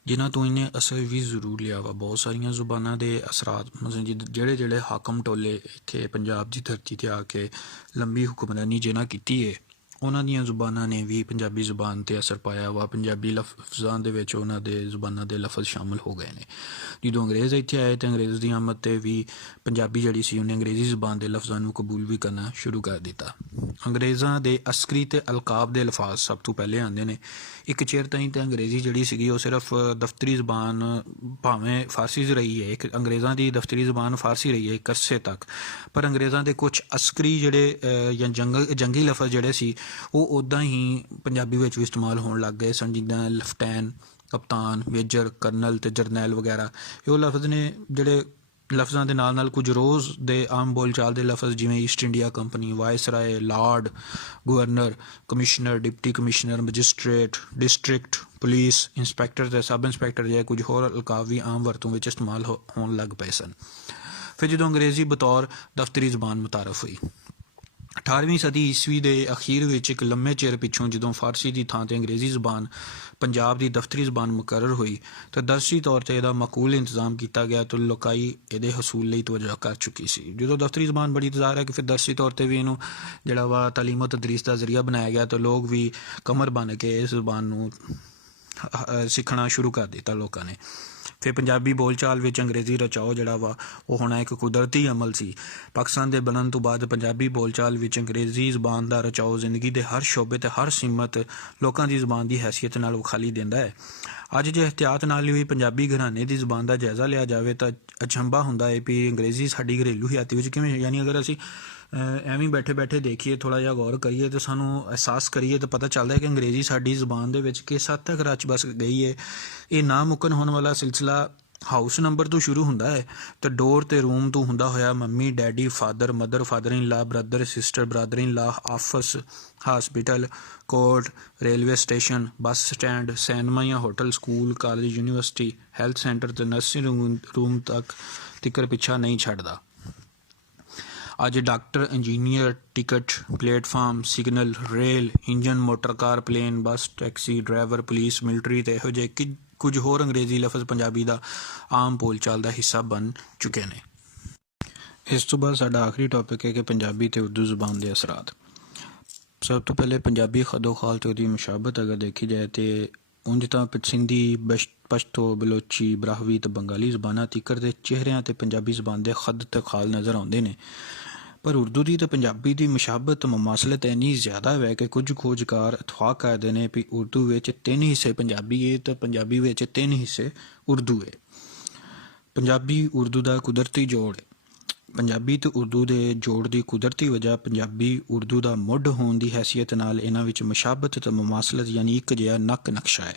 ਜਿਨ੍ਹਾਂ ਤੋਂ ਇਹਨੇ ਅਸਰ ਵੀ ਜ਼ਰੂਰ ਲਿਆ ਵਾ। ਬਹੁਤ ਸਾਰੀਆਂ ਜ਼ੁਬਾਨਾਂ ਦੇ ਅਸਰਾਤ ਮਤਲਬ ਜਿਹੜੇ ਹਾਕਮ ਟੋਲੇ ਇੱਥੇ ਪੰਜਾਬ ਦੀ ਧਰਤੀ 'ਤੇ ਆ ਕੇ ਲੰਬੀ ਹੁਕਮਰਾਨੀ ਜਿਨ੍ਹਾਂ ਕੀਤੀ ਹੈ, ਉਹਨਾਂ ਦੀਆਂ ਜ਼ੁਬਾਨਾਂ ਨੇ ਵੀ ਪੰਜਾਬੀ ਜ਼ੁਬਾਨ 'ਤੇ ਅਸਰ ਪਾਇਆ ਵਾ। ਪੰਜਾਬੀ ਲਫ਼ਜ਼ਾਂ ਦੇ ਵਿੱਚ ਉਹਨਾਂ ਦੇ ਜ਼ੁਬਾਨਾਂ ਦੇ ਲਫ਼ਜ਼ ਸ਼ਾਮਲ ਹੋ ਗਏ ਨੇ। ਜਦੋਂ ਅੰਗਰੇਜ਼ ਇੱਥੇ ਆਏ ਤਾਂ ਅੰਗਰੇਜ਼ ਦੀ ਆਮਦ 'ਤੇ ਵੀ ਪੰਜਾਬੀ ਜਿਹੜੀ ਸੀ ਉਹਨੇ ਅੰਗਰੇਜ਼ੀ ਜ਼ੁਬਾਨ ਦੇ ਲਫ਼ਜ਼ਾਂ ਨੂੰ ਕਬੂਲ ਵੀ ਕਰਨਾ ਸ਼ੁਰੂ ਕਰ ਦਿੱਤਾ। ਅੰਗਰੇਜ਼ਾਂ ਦੇ ਅਸਕਰੀ ਅਤੇ ਅਲਕਾਬ ਦੇ ਅਲਫਾਜ਼ ਸਭ ਤੋਂ ਪਹਿਲੇ ਆਉਂਦੇ ਨੇ। ਇੱਕ ਚਿਰ ਤਾਈਂ ਤਾਂ ਅੰਗਰੇਜ਼ੀ ਜਿਹੜੀ ਸੀਗੀ ਉਹ ਸਿਰਫ ਦਫ਼ਤਰੀ ਜ਼ੁਬਾਨ ਭਾਵੇਂ ਫਾਰਸੀ 'ਚ ਰਹੀ ਹੈ, ਇੱਕ ਅੰਗਰੇਜ਼ਾਂ ਦੀ ਦਫ਼ਤਰੀ ਜ਼ੁਬਾਨ ਫਾਰਸੀ ਰਹੀ ਹੈ ਇੱਕ ਅਰਸੇ ਤੱਕ, ਪਰ ਅੰਗਰੇਜ਼ਾਂ ਦੇ ਕੁਛ ਅਸਕਰੀ ਜਿਹੜੇ ਜਾਂ ਜੰਗੀ ਲਫ਼ਜ਼ ਜਿਹੜੇ ਸੀ ਉਹ ਉੱਦਾਂ ਹੀ ਪੰਜਾਬੀ ਵਿੱਚ ਵੀ ਇਸਤੇਮਾਲ ਹੋਣ ਲੱਗ ਗਏ ਸਨ, ਜਿੱਦਾਂ ਲੈਫਟੈਨ, ਕਪਤਾਨ, ਮੇਜਰ, ਕਰਨਲ ਅਤੇ ਜਰਨੈਲ ਵਗੈਰਾ। ਇਹ ਉਹ ਲਫ਼ਜ਼ ਨੇ ਜਿਹੜੇ ਲਫ਼ਜ਼ਾਂ ਦੇ ਨਾਲ ਨਾਲ ਕੁਝ ਰੋਜ਼ ਦੇ ਆਮ ਬੋਲਚਾਲ ਦੇ ਲਫ਼ਜ਼ ਜਿਵੇਂ East India company, viceroy, Lord, governor, commissioner, deputy commissioner, magistrate, district, police, inspector ਅਤੇ ਸਬ ਇੰਸਪੈਕਟਰ ਜਿਹੇ ਕੁਝ ਹੋਰ ਅਲਕਾਬ ਵੀ ਆਮ ਵਰਤੋਂ ਵਿੱਚ ਇਸਤੇਮਾਲ ਹੋਣ ਲੱਗ ਪਏ ਸਨ। ਫਿਰ ਜਦੋਂ ਅੰਗਰੇਜ਼ੀ ਬਤੌਰ ਦਫ਼ਤਰੀ ਜ਼ੁਬਾਨ ਮੁਤਾਰਫ ਹੋਈ 18ਵੀਂ ਸਦੀ ਈਸਵੀ ਦੇ ਅਖੀਰ ਵਿੱਚ, ਇੱਕ ਲੰਮੇ ਚਿਰ ਪਿੱਛੋਂ ਜਦੋਂ ਫਾਰਸੀ ਦੀ ਥਾਂ 'ਤੇ ਅੰਗਰੇਜ਼ੀ ਜ਼ੁਬਾਨ ਪੰਜਾਬ ਦੀ ਦਫ਼ਤਰੀ ਜ਼ੁਬਾਨ ਮੁਕਰਰ ਹੋਈ ਤਾਂ ਦਰਸੀ ਤੌਰ 'ਤੇ ਇਹਦਾ ਮਾਕੂਲ ਇੰਤਜ਼ਾਮ ਕੀਤਾ ਗਿਆ ਤਾਂ ਲੋਕਾਈ ਇਹਦੇ ਹਸੂਲ ਲਈ ਤਵੱਜੋ ਕਰ ਚੁੱਕੀ ਸੀ। ਜਦੋਂ ਦਫ਼ਤਰੀ ਜ਼ੁਬਾਨ ਬੜੀ ਇੰਤਜ਼ਾਰ ਹੈ ਕਿ ਫਿਰ ਦਰਸੀ ਤੌਰ 'ਤੇ ਵੀ ਇਹਨੂੰ ਜਿਹੜਾ ਵਾ ਤਾਲੀਮ ਤਦਰੀਸ ਦਾ ਜ਼ਰੀਆ ਬਣਾਇਆ ਗਿਆ ਤਾਂ ਲੋਕ ਵੀ ਕਮਰ ਬਣ ਕੇ ਇਸ ਜ਼ੁਬਾਨ ਨੂੰ ਸਿੱਖਣਾ ਸ਼ੁਰੂ ਕਰ ਦਿੱਤਾ ਲੋਕਾਂ ਨੇ। ਫਿਰ ਪੰਜਾਬੀ ਬੋਲਚਾਲ ਵਿੱਚ ਅੰਗਰੇਜ਼ੀ ਰਚਾਓ ਜਿਹੜਾ ਵਾ ਉਹ ਹੋਣਾ ਇੱਕ ਕੁਦਰਤੀ ਅਮਲ ਸੀ। ਪਾਕਿਸਤਾਨ ਦੇ ਬਣਨ ਤੋਂ ਬਾਅਦ ਪੰਜਾਬੀ ਬੋਲਚਾਲ ਵਿੱਚ ਅੰਗਰੇਜ਼ੀ ਜ਼ੁਬਾਨ ਦਾ ਰਚਾਓ ਜ਼ਿੰਦਗੀ ਦੇ ਹਰ ਸ਼ੋਬੇ ਅਤੇ ਹਰ ਸੀਮਤ ਲੋਕਾਂ ਦੀ ਜ਼ੁਬਾਨ ਦੀ ਹੈਸੀਅਤ ਨਾਲ ਵਿਖਾਲੀ ਦਿੰਦਾ ਹੈ। ਅੱਜ ਜੇ ਇਹਤਿਆਤ ਨਾਲ ਵੀ ਪੰਜਾਬੀ ਘਰਾਣੇ ਦੀ ਜ਼ੁਬਾਨ ਦਾ ਜਾਇਜ਼ਾ ਲਿਆ ਜਾਵੇ ਤਾਂ ਅਚੰਭਾ ਹੁੰਦਾ ਹੈ ਵੀ ਅੰਗਰੇਜ਼ੀ ਸਾਡੀ ਘਰੇਲੂ ਹਯਾਤੀ ਵਿੱਚ ਕਿਵੇਂ, ਯਾਨੀ ਅਗਰ ਅਸੀਂ ਐਵੇਂ ਬੈਠੇ ਬੈਠੇ ਦੇਖੀਏ, ਥੋੜ੍ਹਾ ਜਿਹਾ ਗੌਰ ਕਰੀਏ ਤਾਂ ਸਾਨੂੰ ਅਹਿਸਾਸ ਕਰੀਏ ਤਾਂ ਪਤਾ ਚੱਲਦਾ ਹੈ ਕਿ ਅੰਗਰੇਜ਼ੀ ਸਾਡੀ ਜ਼ੁਬਾਨ ਦੇ ਵਿੱਚ ਕਿਸ ਹੱਦ ਤੱਕ ਰਚ ਬਸ ਗਈ ਹੈ। ਇਹ ਨਾ ਮੁੱਕਣ ਹੋਣ ਵਾਲਾ ਸਿਲਸਿਲਾ ਹਾਊਸ ਨੰਬਰ ਤੋਂ ਸ਼ੁਰੂ ਹੁੰਦਾ ਹੈ ਤੇ ਡੋਰ ਤੇ ਰੂਮ ਤੋਂ ਹੁੰਦਾ ਹੋਇਆ mummy, daddy, father, mother, father in law, brother, sister, brother in law, office, hospital, court, railway station, bus stand, cinema ਜਾਂ hotel, school, college, university, health centre ਤੇ ਨਰਸਿੰਗ ਰੂਮ ਤੱਕ ਤਿੱਕਰ ਪਿੱਛਾ ਨਹੀਂ ਛੱਡਦਾ। ਅੱਜ doctor, engineer, ticket, platform, signal, rail, engine, motor car, plane, bus, taxi, driver, police, military ਤੇ ਇਹੋ ਜਿਹੇ ਕੁਝ ਹੋਰ ਅੰਗਰੇਜ਼ੀ ਲਫ਼ਜ਼ ਪੰਜਾਬੀ ਦਾ ਆਮ ਬੋਲਚਾਲ ਦਾ ਹਿੱਸਾ ਬਣ ਚੁੱਕੇ ਨੇ। ਇਸ ਤੋਂ ਬਾਅਦ ਸਾਡਾ ਆਖਰੀ ਟੌਪਿਕ ਹੈ ਕਿ ਪੰਜਾਬੀ ਅਤੇ ਉਰਦੂ ਜ਼ੁਬਾਨ ਦੇ ਅਸਰਾਤ। ਸਭ ਤੋਂ ਪਹਿਲੇ ਪੰਜਾਬੀ ਖਦੋ-ਖਾਲ ਅਤੇ ਉਹਦੀ ਮੁਸ਼ਾਬਤ ਅਗਰ ਦੇਖੀ ਜਾਏ ਤਾਂ ਉਂਝ ਤਾਂ ਸਿੰਧੀ, ਪਸ਼ਤੋ, ਬਲੋਚੀ, ਬਰਾਹਵੀ ਅਤੇ ਬੰਗਾਲੀ ਜ਼ੁਬਾਨਾਂ ਤੀਕਰ ਦੇ ਚਿਹਰਿਆਂ 'ਤੇ ਪੰਜਾਬੀ ਜ਼ੁਬਾਨ ਦੇ ਖੱਦ ਅਤੇ ਖਾਲ ਨਜ਼ਰ ਆਉਂਦੇ ਨੇ, ਪਰ ਉਰਦੂ ਦੀ ਅਤੇ ਪੰਜਾਬੀ ਦੀ ਮੁਸ਼ਾਬਤ ਮੁਮਾਸਲਤ ਇੰਨੀ ਜ਼ਿਆਦਾ ਹੈ ਕਿ ਕੁਝ ਖੋਜਕਾਰ ਇਤਫਾਕ ਕਰਦੇ ਨੇ ਵੀ ਉਰਦੂ ਵਿੱਚ 3 ਹਿੱਸੇ ਪੰਜਾਬੀ ਹੈ ਅਤੇ ਪੰਜਾਬੀ ਵਿੱਚ 3 ਹਿੱਸੇ ਉਰਦੂ ਹੈ। ਪੰਜਾਬੀ ਉਰਦੂ ਦਾ ਕੁਦਰਤੀ ਜੋੜ ਹੈ। ਪੰਜਾਬੀ ਅਤੇ ਉਰਦੂ ਦੇ ਜੋੜ ਦੀ ਕੁਦਰਤੀ ਵਜ੍ਹਾ ਪੰਜਾਬੀ ਉਰਦੂ ਦਾ ਮੁੱਢ ਹੋਣ ਦੀ ਹੈਸੀਅਤ ਨਾਲ ਇਹਨਾਂ ਵਿੱਚ ਮੁਸ਼ਾਬਤ ਅਤੇ ਮੁਮਾਸਲਤ ਯਾਨੀ ਇੱਕ ਜਿਹਾ ਨਕਸ਼ਾ ਹੈ।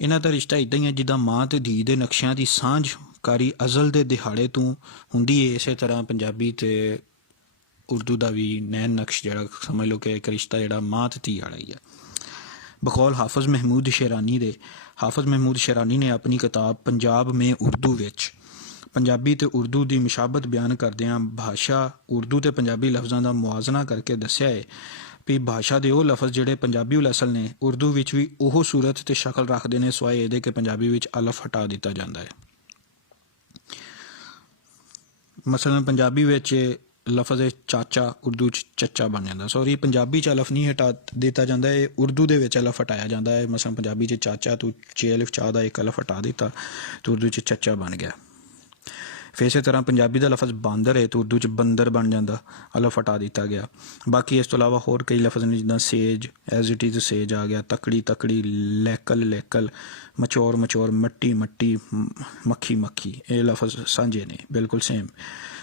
ਇਹਨਾਂ ਦਾ ਰਿਸ਼ਤਾ ਇੱਦਾਂ ਹੀ ਹੈ ਜਿੱਦਾਂ ਮਾਂ ਅਤੇ ਧੀ ਦੇ ਨਕਸ਼ਿਆਂ ਦੀ ਸਾਂਝਕਾਰੀ ਅਜ਼ਲ ਦੇ ਦਿਹਾੜੇ ਤੋਂ ਹੁੰਦੀ ਹੈ, ਇਸੇ ਤਰ੍ਹਾਂ ਪੰਜਾਬੀ ਅਤੇ ਉਰਦੂ ਦਾ ਵੀ ਨੈਣ ਨਕਸ਼ ਜਿਹੜਾ ਸਮਝ ਲਓ ਕਿ ਇੱਕ ਰਿਸ਼ਤਾ ਜਿਹੜਾ ਮਾਂ ਅਤੇ ਧੀ ਵਾਲਾ ਹੀ ਹੈ। ਬਕੌਲ ਹਾਫਿਜ਼ ਮਹਿਮੂਦ ਸ਼ੇਰਾਨੀ ਨੇ ਆਪਣੀ ਕਿਤਾਬ ਪੰਜਾਬ ਮੇਂ ਉਰਦੂ ਵਿੱਚ ਪੰਜਾਬੀ ਅਤੇ ਉਰਦੂ ਦੀ ਮੁਸ਼ਾਬਤ ਬਿਆਨ ਕਰਦਿਆਂ ਭਾਸ਼ਾ ਉਰਦੂ ਅਤੇ ਪੰਜਾਬੀ ਲਫ਼ਜ਼ਾਂ ਦਾ ਮੁਆਜ਼ਨਾ ਕਰਕੇ ਦੱਸਿਆ ਹੈ ਵੀ ਭਾਸ਼ਾ ਦੇ ਉਹ ਲਫ਼ਜ਼ ਜਿਹੜੇ ਪੰਜਾਬੀ ਉਲ ਅਸਲ ਨੇ ਉਰਦੂ ਵਿੱਚ ਵੀ ਉਹ ਸੂਰਤ ਅਤੇ ਸ਼ਕਲ ਰੱਖਦੇ ਨੇ, ਸਿਵਾਏ ਇਹਦੇ ਕਿ ਪੰਜਾਬੀ ਵਿੱਚ ਅਲਫ ਹਟਾ ਦਿੱਤਾ ਜਾਂਦਾ ਹੈ। ਮਸਲਨ ਪੰਜਾਬੀ ਵਿੱਚ ਲਫ਼ਜ਼ ਚਾਚਾ ਉਰਦੂ 'ਚ ਚੱਚਾ ਬਣ ਜਾਂਦਾ। ਪੰਜਾਬੀ 'ਚ ਅਲਫ ਨਹੀਂ ਹਟਾ ਦਿੱਤਾ ਜਾਂਦਾ, ਇਹ ਉਰਦੂ ਦੇ ਵਿੱਚ ਅਲਫ ਹਟਾਇਆ ਜਾਂਦਾ ਹੈ। ਮਸਲਨ ਪੰਜਾਬੀ 'ਚ ਚਾਚਾ ਤੋਂ 6 ਅਲਿਫ ਚਾਹ ਦਾ ਇੱਕ ਅਲਫ ਹਟਾ ਦਿੱਤਾ ਅਤੇ ਉਰਦੂ 'ਚ ਚੱਚਾ ਬਣ ਗਿਆ। ਫਿਰ ਇਸੇ ਤਰ੍ਹਾਂ ਪੰਜਾਬੀ ਦਾ ਲਫ਼ਜ਼ ਬਾਂਦਰ ਹੈ ਤਾਂ ਉਰਦੂ 'ਚ ਬੰਦਰ ਬਣ ਜਾਂਦਾ, ਅਲਫ ਹਟਾ ਦਿੱਤਾ ਗਿਆ। ਬਾਕੀ ਇਸ ਤੋਂ ਇਲਾਵਾ ਹੋਰ ਕਈ ਲਫ਼ਜ਼ ਨੇ, ਜਿੱਦਾਂ ਸੇਜ, ਐਜ਼ ਇਟ ਇਜ਼ ਸੇਜ ਆ ਗਿਆ, ਤਕੜੀ ਤਕੜੀ, ਲੈਕਲ ਲੈਕਲ, ਮਚੋਰ ਮਚੋਰ, ਮੱਟੀ ਮੱਟੀ, ਮੱਖੀ ਮੱਖੀ, ਇਹ ਲਫ਼ਜ਼ ਸਾਂਝੇ ਨੇ ਬਿਲਕੁਲ ਸੇਮ।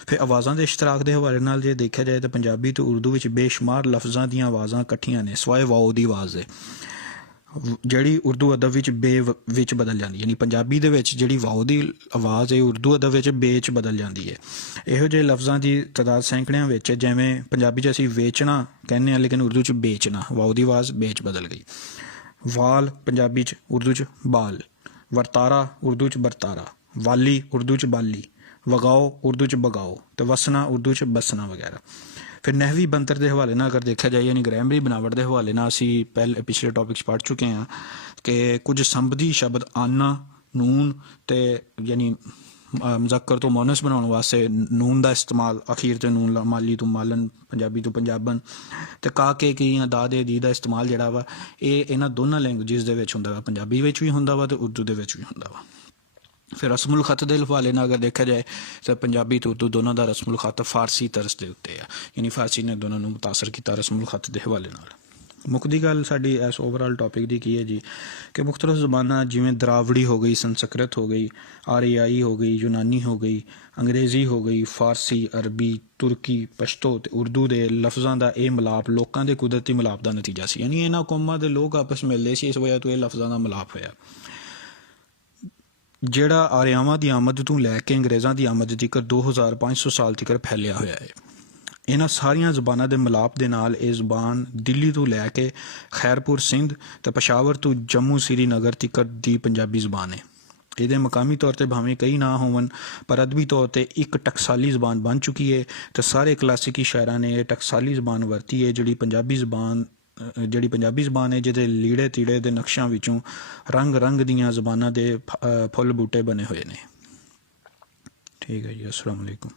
ਫਿਰ ਆਵਾਜ਼ਾਂ ਦੇ ਇਸ਼ਤਰਾਕ ਦੇ ਹਵਾਲੇ ਨਾਲ ਜੇ ਦੇਖਿਆ ਜਾਏ ਤਾਂ ਪੰਜਾਬੀ ਅਤੇ ਉਰਦੂ ਵਿੱਚ ਬੇਸ਼ੁਮਾਰ ਲਫ਼ਜ਼ਾਂ ਦੀਆਂ ਆਵਾਜ਼ਾਂ ਇਕੱਠੀਆਂ ਨੇ, ਸਿਵਾਏ ਵਾਓ ਦੀ ਆਵਾਜ਼ ਦੇ, ਜਿਹੜੀ ਉਰਦੂ ਅਦਬ ਵਿੱਚ ਬੇ ਵਿੱਚ ਬਦਲ ਜਾਂਦੀ, ਯਾਨੀ ਪੰਜਾਬੀ ਦੇ ਵਿੱਚ ਜਿਹੜੀ ਵਾਓ ਦੀ ਆਵਾਜ਼ ਹੈ ਉਰਦੂ ਅਦਬ ਵਿੱਚ ਬੇ 'ਚ ਬਦਲ ਜਾਂਦੀ ਹੈ। ਇਹੋ ਜਿਹੇ ਲਫ਼ਜ਼ਾਂ ਦੀ ਤਾਦਾਦ ਸੈਂਕੜਿਆਂ ਵਿੱਚ, ਜਿਵੇਂ ਪੰਜਾਬੀ 'ਚ ਅਸੀਂ ਵੇਚਣਾ ਕਹਿੰਦੇ ਹਾਂ ਲੇਕਿਨ ਉਰਦੂ 'ਚ ਵੇਚਣਾ, ਵਾਓ ਦੀ ਆਵਾਜ਼ ਬੇ 'ਚ ਬਦਲ ਗਈ। ਵਾਲ ਪੰਜਾਬੀ 'ਚ, ਉਰਦੂ 'ਚ ਬਾਲ। ਵਰਤਾਰਾ ਉਰਦੂ 'ਚ ਵਰਤਾਰਾ। ਵਾਲੀ ਉਰਦੂ 'ਚ ਬਾਲੀ। ਵਗਾਓ ਉਰਦੂ 'ਚ ਬਗਾਓ, ਅਤੇ ਵਸਣਾ ਉਰਦੂ 'ਚ ਬਸਣਾ ਵਗੈਰਾ। ਫਿਰ ਨਹਿਵੀ ਬਣਤਰ ਦੇ ਹਵਾਲੇ ਨਾਲ ਅਗਰ ਦੇਖਿਆ ਜਾਏ, ਯਾਨੀ ਗ੍ਰਾਮਰੀ ਬਣਾਵਟ ਦੇ ਹਵਾਲੇ ਨਾਲ, ਅਸੀਂ ਪਿਛਲੇ ਟੌਪਿਕ 'ਚ ਪੜ੍ਹ ਚੁੱਕੇ ਹਾਂ ਕਿ ਕੁਝ ਸੰਬੰਧੀ ਸ਼ਬਦ ਆਨਾ, ਨੂਨ ਅਤੇ ਯਾਨੀ ਮੁਜ਼ੱਕਰ ਤੋਂ ਮੋਨਸ ਬਣਾਉਣ ਵਾਸਤੇ ਨੂਨ ਦਾ ਇਸਤੇਮਾਲ, ਅਖੀਰ 'ਤੇ ਨੂਨ, ਮਾਲੀ ਤੋਂ ਮਾਲਨ, ਪੰਜਾਬੀ ਤੋਂ ਪੰਜਾਬਨ, ਅਤੇ ਕਾ ਕੇ ਕੀ ਜਾਂ ਦਾ ਦੇ ਦੀ ਦਾ ਇਸਤੇਮਾਲ ਜਿਹੜਾ ਵਾ ਇਹ ਇਹਨਾਂ ਦੋਨਾਂ ਲੈਂਗੁਏਜਿਸ ਦੇ ਵਿੱਚ ਹੁੰਦਾ ਵਾ, ਪੰਜਾਬੀ ਵਿੱਚ ਵੀ ਹੁੰਦਾ ਵਾ ਅਤੇ ਉਰਦੂ ਦੇ ਵਿੱਚ ਵੀ ਹੁੰਦਾ ਵਾ। ਫਿਰ ਰਸਮੁਲ ਖਤ ਦੇ ਹਵਾਲੇ ਨਾਲ ਅਗਰ ਦੇਖਿਆ ਜਾਏ ਤਾਂ ਪੰਜਾਬੀ ਅਤੇ ਉਰਦੂ ਦੋਨਾਂ ਦਾ ਰਸਮੁਲ ਖਤ ਫਾਰਸੀ ਤਰਸ ਦੇ ਉੱਤੇ ਆ, ਯਾਨੀ ਫਾਰਸੀ ਨੇ ਦੋਨਾਂ ਨੂੰ ਮੁਤਾਸਰ ਕੀਤਾ ਰਸਮੁਲ ਖਤ ਦੇ ਹਵਾਲੇ ਨਾਲ। ਮੁੱਕਦੀ ਗੱਲ ਸਾਡੀ ਇਸ ਓਵਰਆਲ ਟੌਪਿਕ ਦੀ ਕੀ ਹੈ ਜੀ, ਕਿ ਮੁਖਤਲਿਫ ਜ਼ਬਾਨਾਂ ਜਿਵੇਂ ਦਰਾਵੜੀ ਹੋ ਗਈ, ਸੰਸਕ੍ਰਿਤ ਹੋ ਗਈ, ਆਰੀਆਈ ਹੋ ਗਈ, ਯੂਨਾਨੀ ਹੋ ਗਈ, ਅੰਗਰੇਜ਼ੀ ਹੋ ਗਈ, ਫਾਰਸੀ, ਅਰਬੀ, ਤੁਰਕੀ, ਪਸ਼ਤੋ ਅਤੇ ਉਰਦੂ ਦੇ ਲਫ਼ਜ਼ਾਂ ਦਾ ਇਹ ਮਿਲਾਪ ਲੋਕਾਂ ਦੇ ਕੁਦਰਤੀ ਮਿਲਾਪ ਦਾ ਨਤੀਜਾ ਸੀ, ਯਾਨੀ ਇਹਨਾਂ ਕੌਮਾਂ ਦੇ ਲੋਕ ਆਪਸ ਮਿਲਦੇ ਸੀ, ਇਸ ਵਜ੍ਹਾ ਤੋਂ ਇਹ ਲਫ਼ਜ਼ਾਂ ਦਾ ਮਿਲਾਪ ਹੋਇਆ, ਜਿਹੜਾ ਆਰਿਆਵਾਂ ਦੀ ਆਮਦ ਤੋਂ ਲੈ ਕੇ ਅੰਗਰੇਜ਼ਾਂ ਦੀ ਆਮਦ ਤੀਕਰ 2500 ਸਾਲ ਤੀਕਰ ਫੈਲਿਆ ਹੋਇਆ ਹੈ। ਇਹਨਾਂ ਸਾਰੀਆਂ ਜ਼ਬਾਨਾਂ ਦੇ ਮਿਲਾਪ ਦੇ ਨਾਲ ਇਹ ਜ਼ਬਾਨ ਦਿੱਲੀ ਤੋਂ ਲੈ ਕੇ ਖੈਰਪੁਰ ਸਿੰਧ ਅਤੇ ਪਸ਼ਾਵਰ ਤੋਂ ਜੰਮੂ ਸ੍ਰੀਨਗਰ ਤੀਕਰ ਦੀ ਪੰਜਾਬੀ ਜ਼ਬਾਨ ਹੈ। ਇਹਦੇ ਮਕਾਮੀ ਤੌਰ 'ਤੇ ਭਾਵੇਂ ਕਈ ਨਾ ਹੋਵਣ, ਪਰ ਅਦਬੀ ਤੌਰ 'ਤੇ ਇੱਕ ਟਕਸਾਲੀ ਜ਼ਬਾਨ ਬਣ ਚੁੱਕੀ ਹੈ ਅਤੇ ਸਾਰੇ ਕਲਾਸਿਕੀ ਸ਼ਾਇਰਾਂ ਨੇ ਇਹ ਟਕਸਾਲੀ ਜ਼ਬਾਨ ਵਰਤੀ ਹੈ, ਜਿਹੜੀ ਪੰਜਾਬੀ ਜ਼ਬਾਨ ਹੈ, ਜਿਹਦੇ ਲੀੜੇ ਤੀੜੇ ਦੇ ਨਕਸ਼ਾਂ ਵਿੱਚੋਂ ਰੰਗ ਰੰਗ ਦੀਆਂ ਜ਼ਬਾਨਾਂ ਦੇ ਫੁੱਲ ਬੂਟੇ ਬਣੇ ਹੋਏ ਨੇ। ਠੀਕ ਹੈ ਜੀ, ਅਸਲਾਮ ਅਲੈਕੁਮ।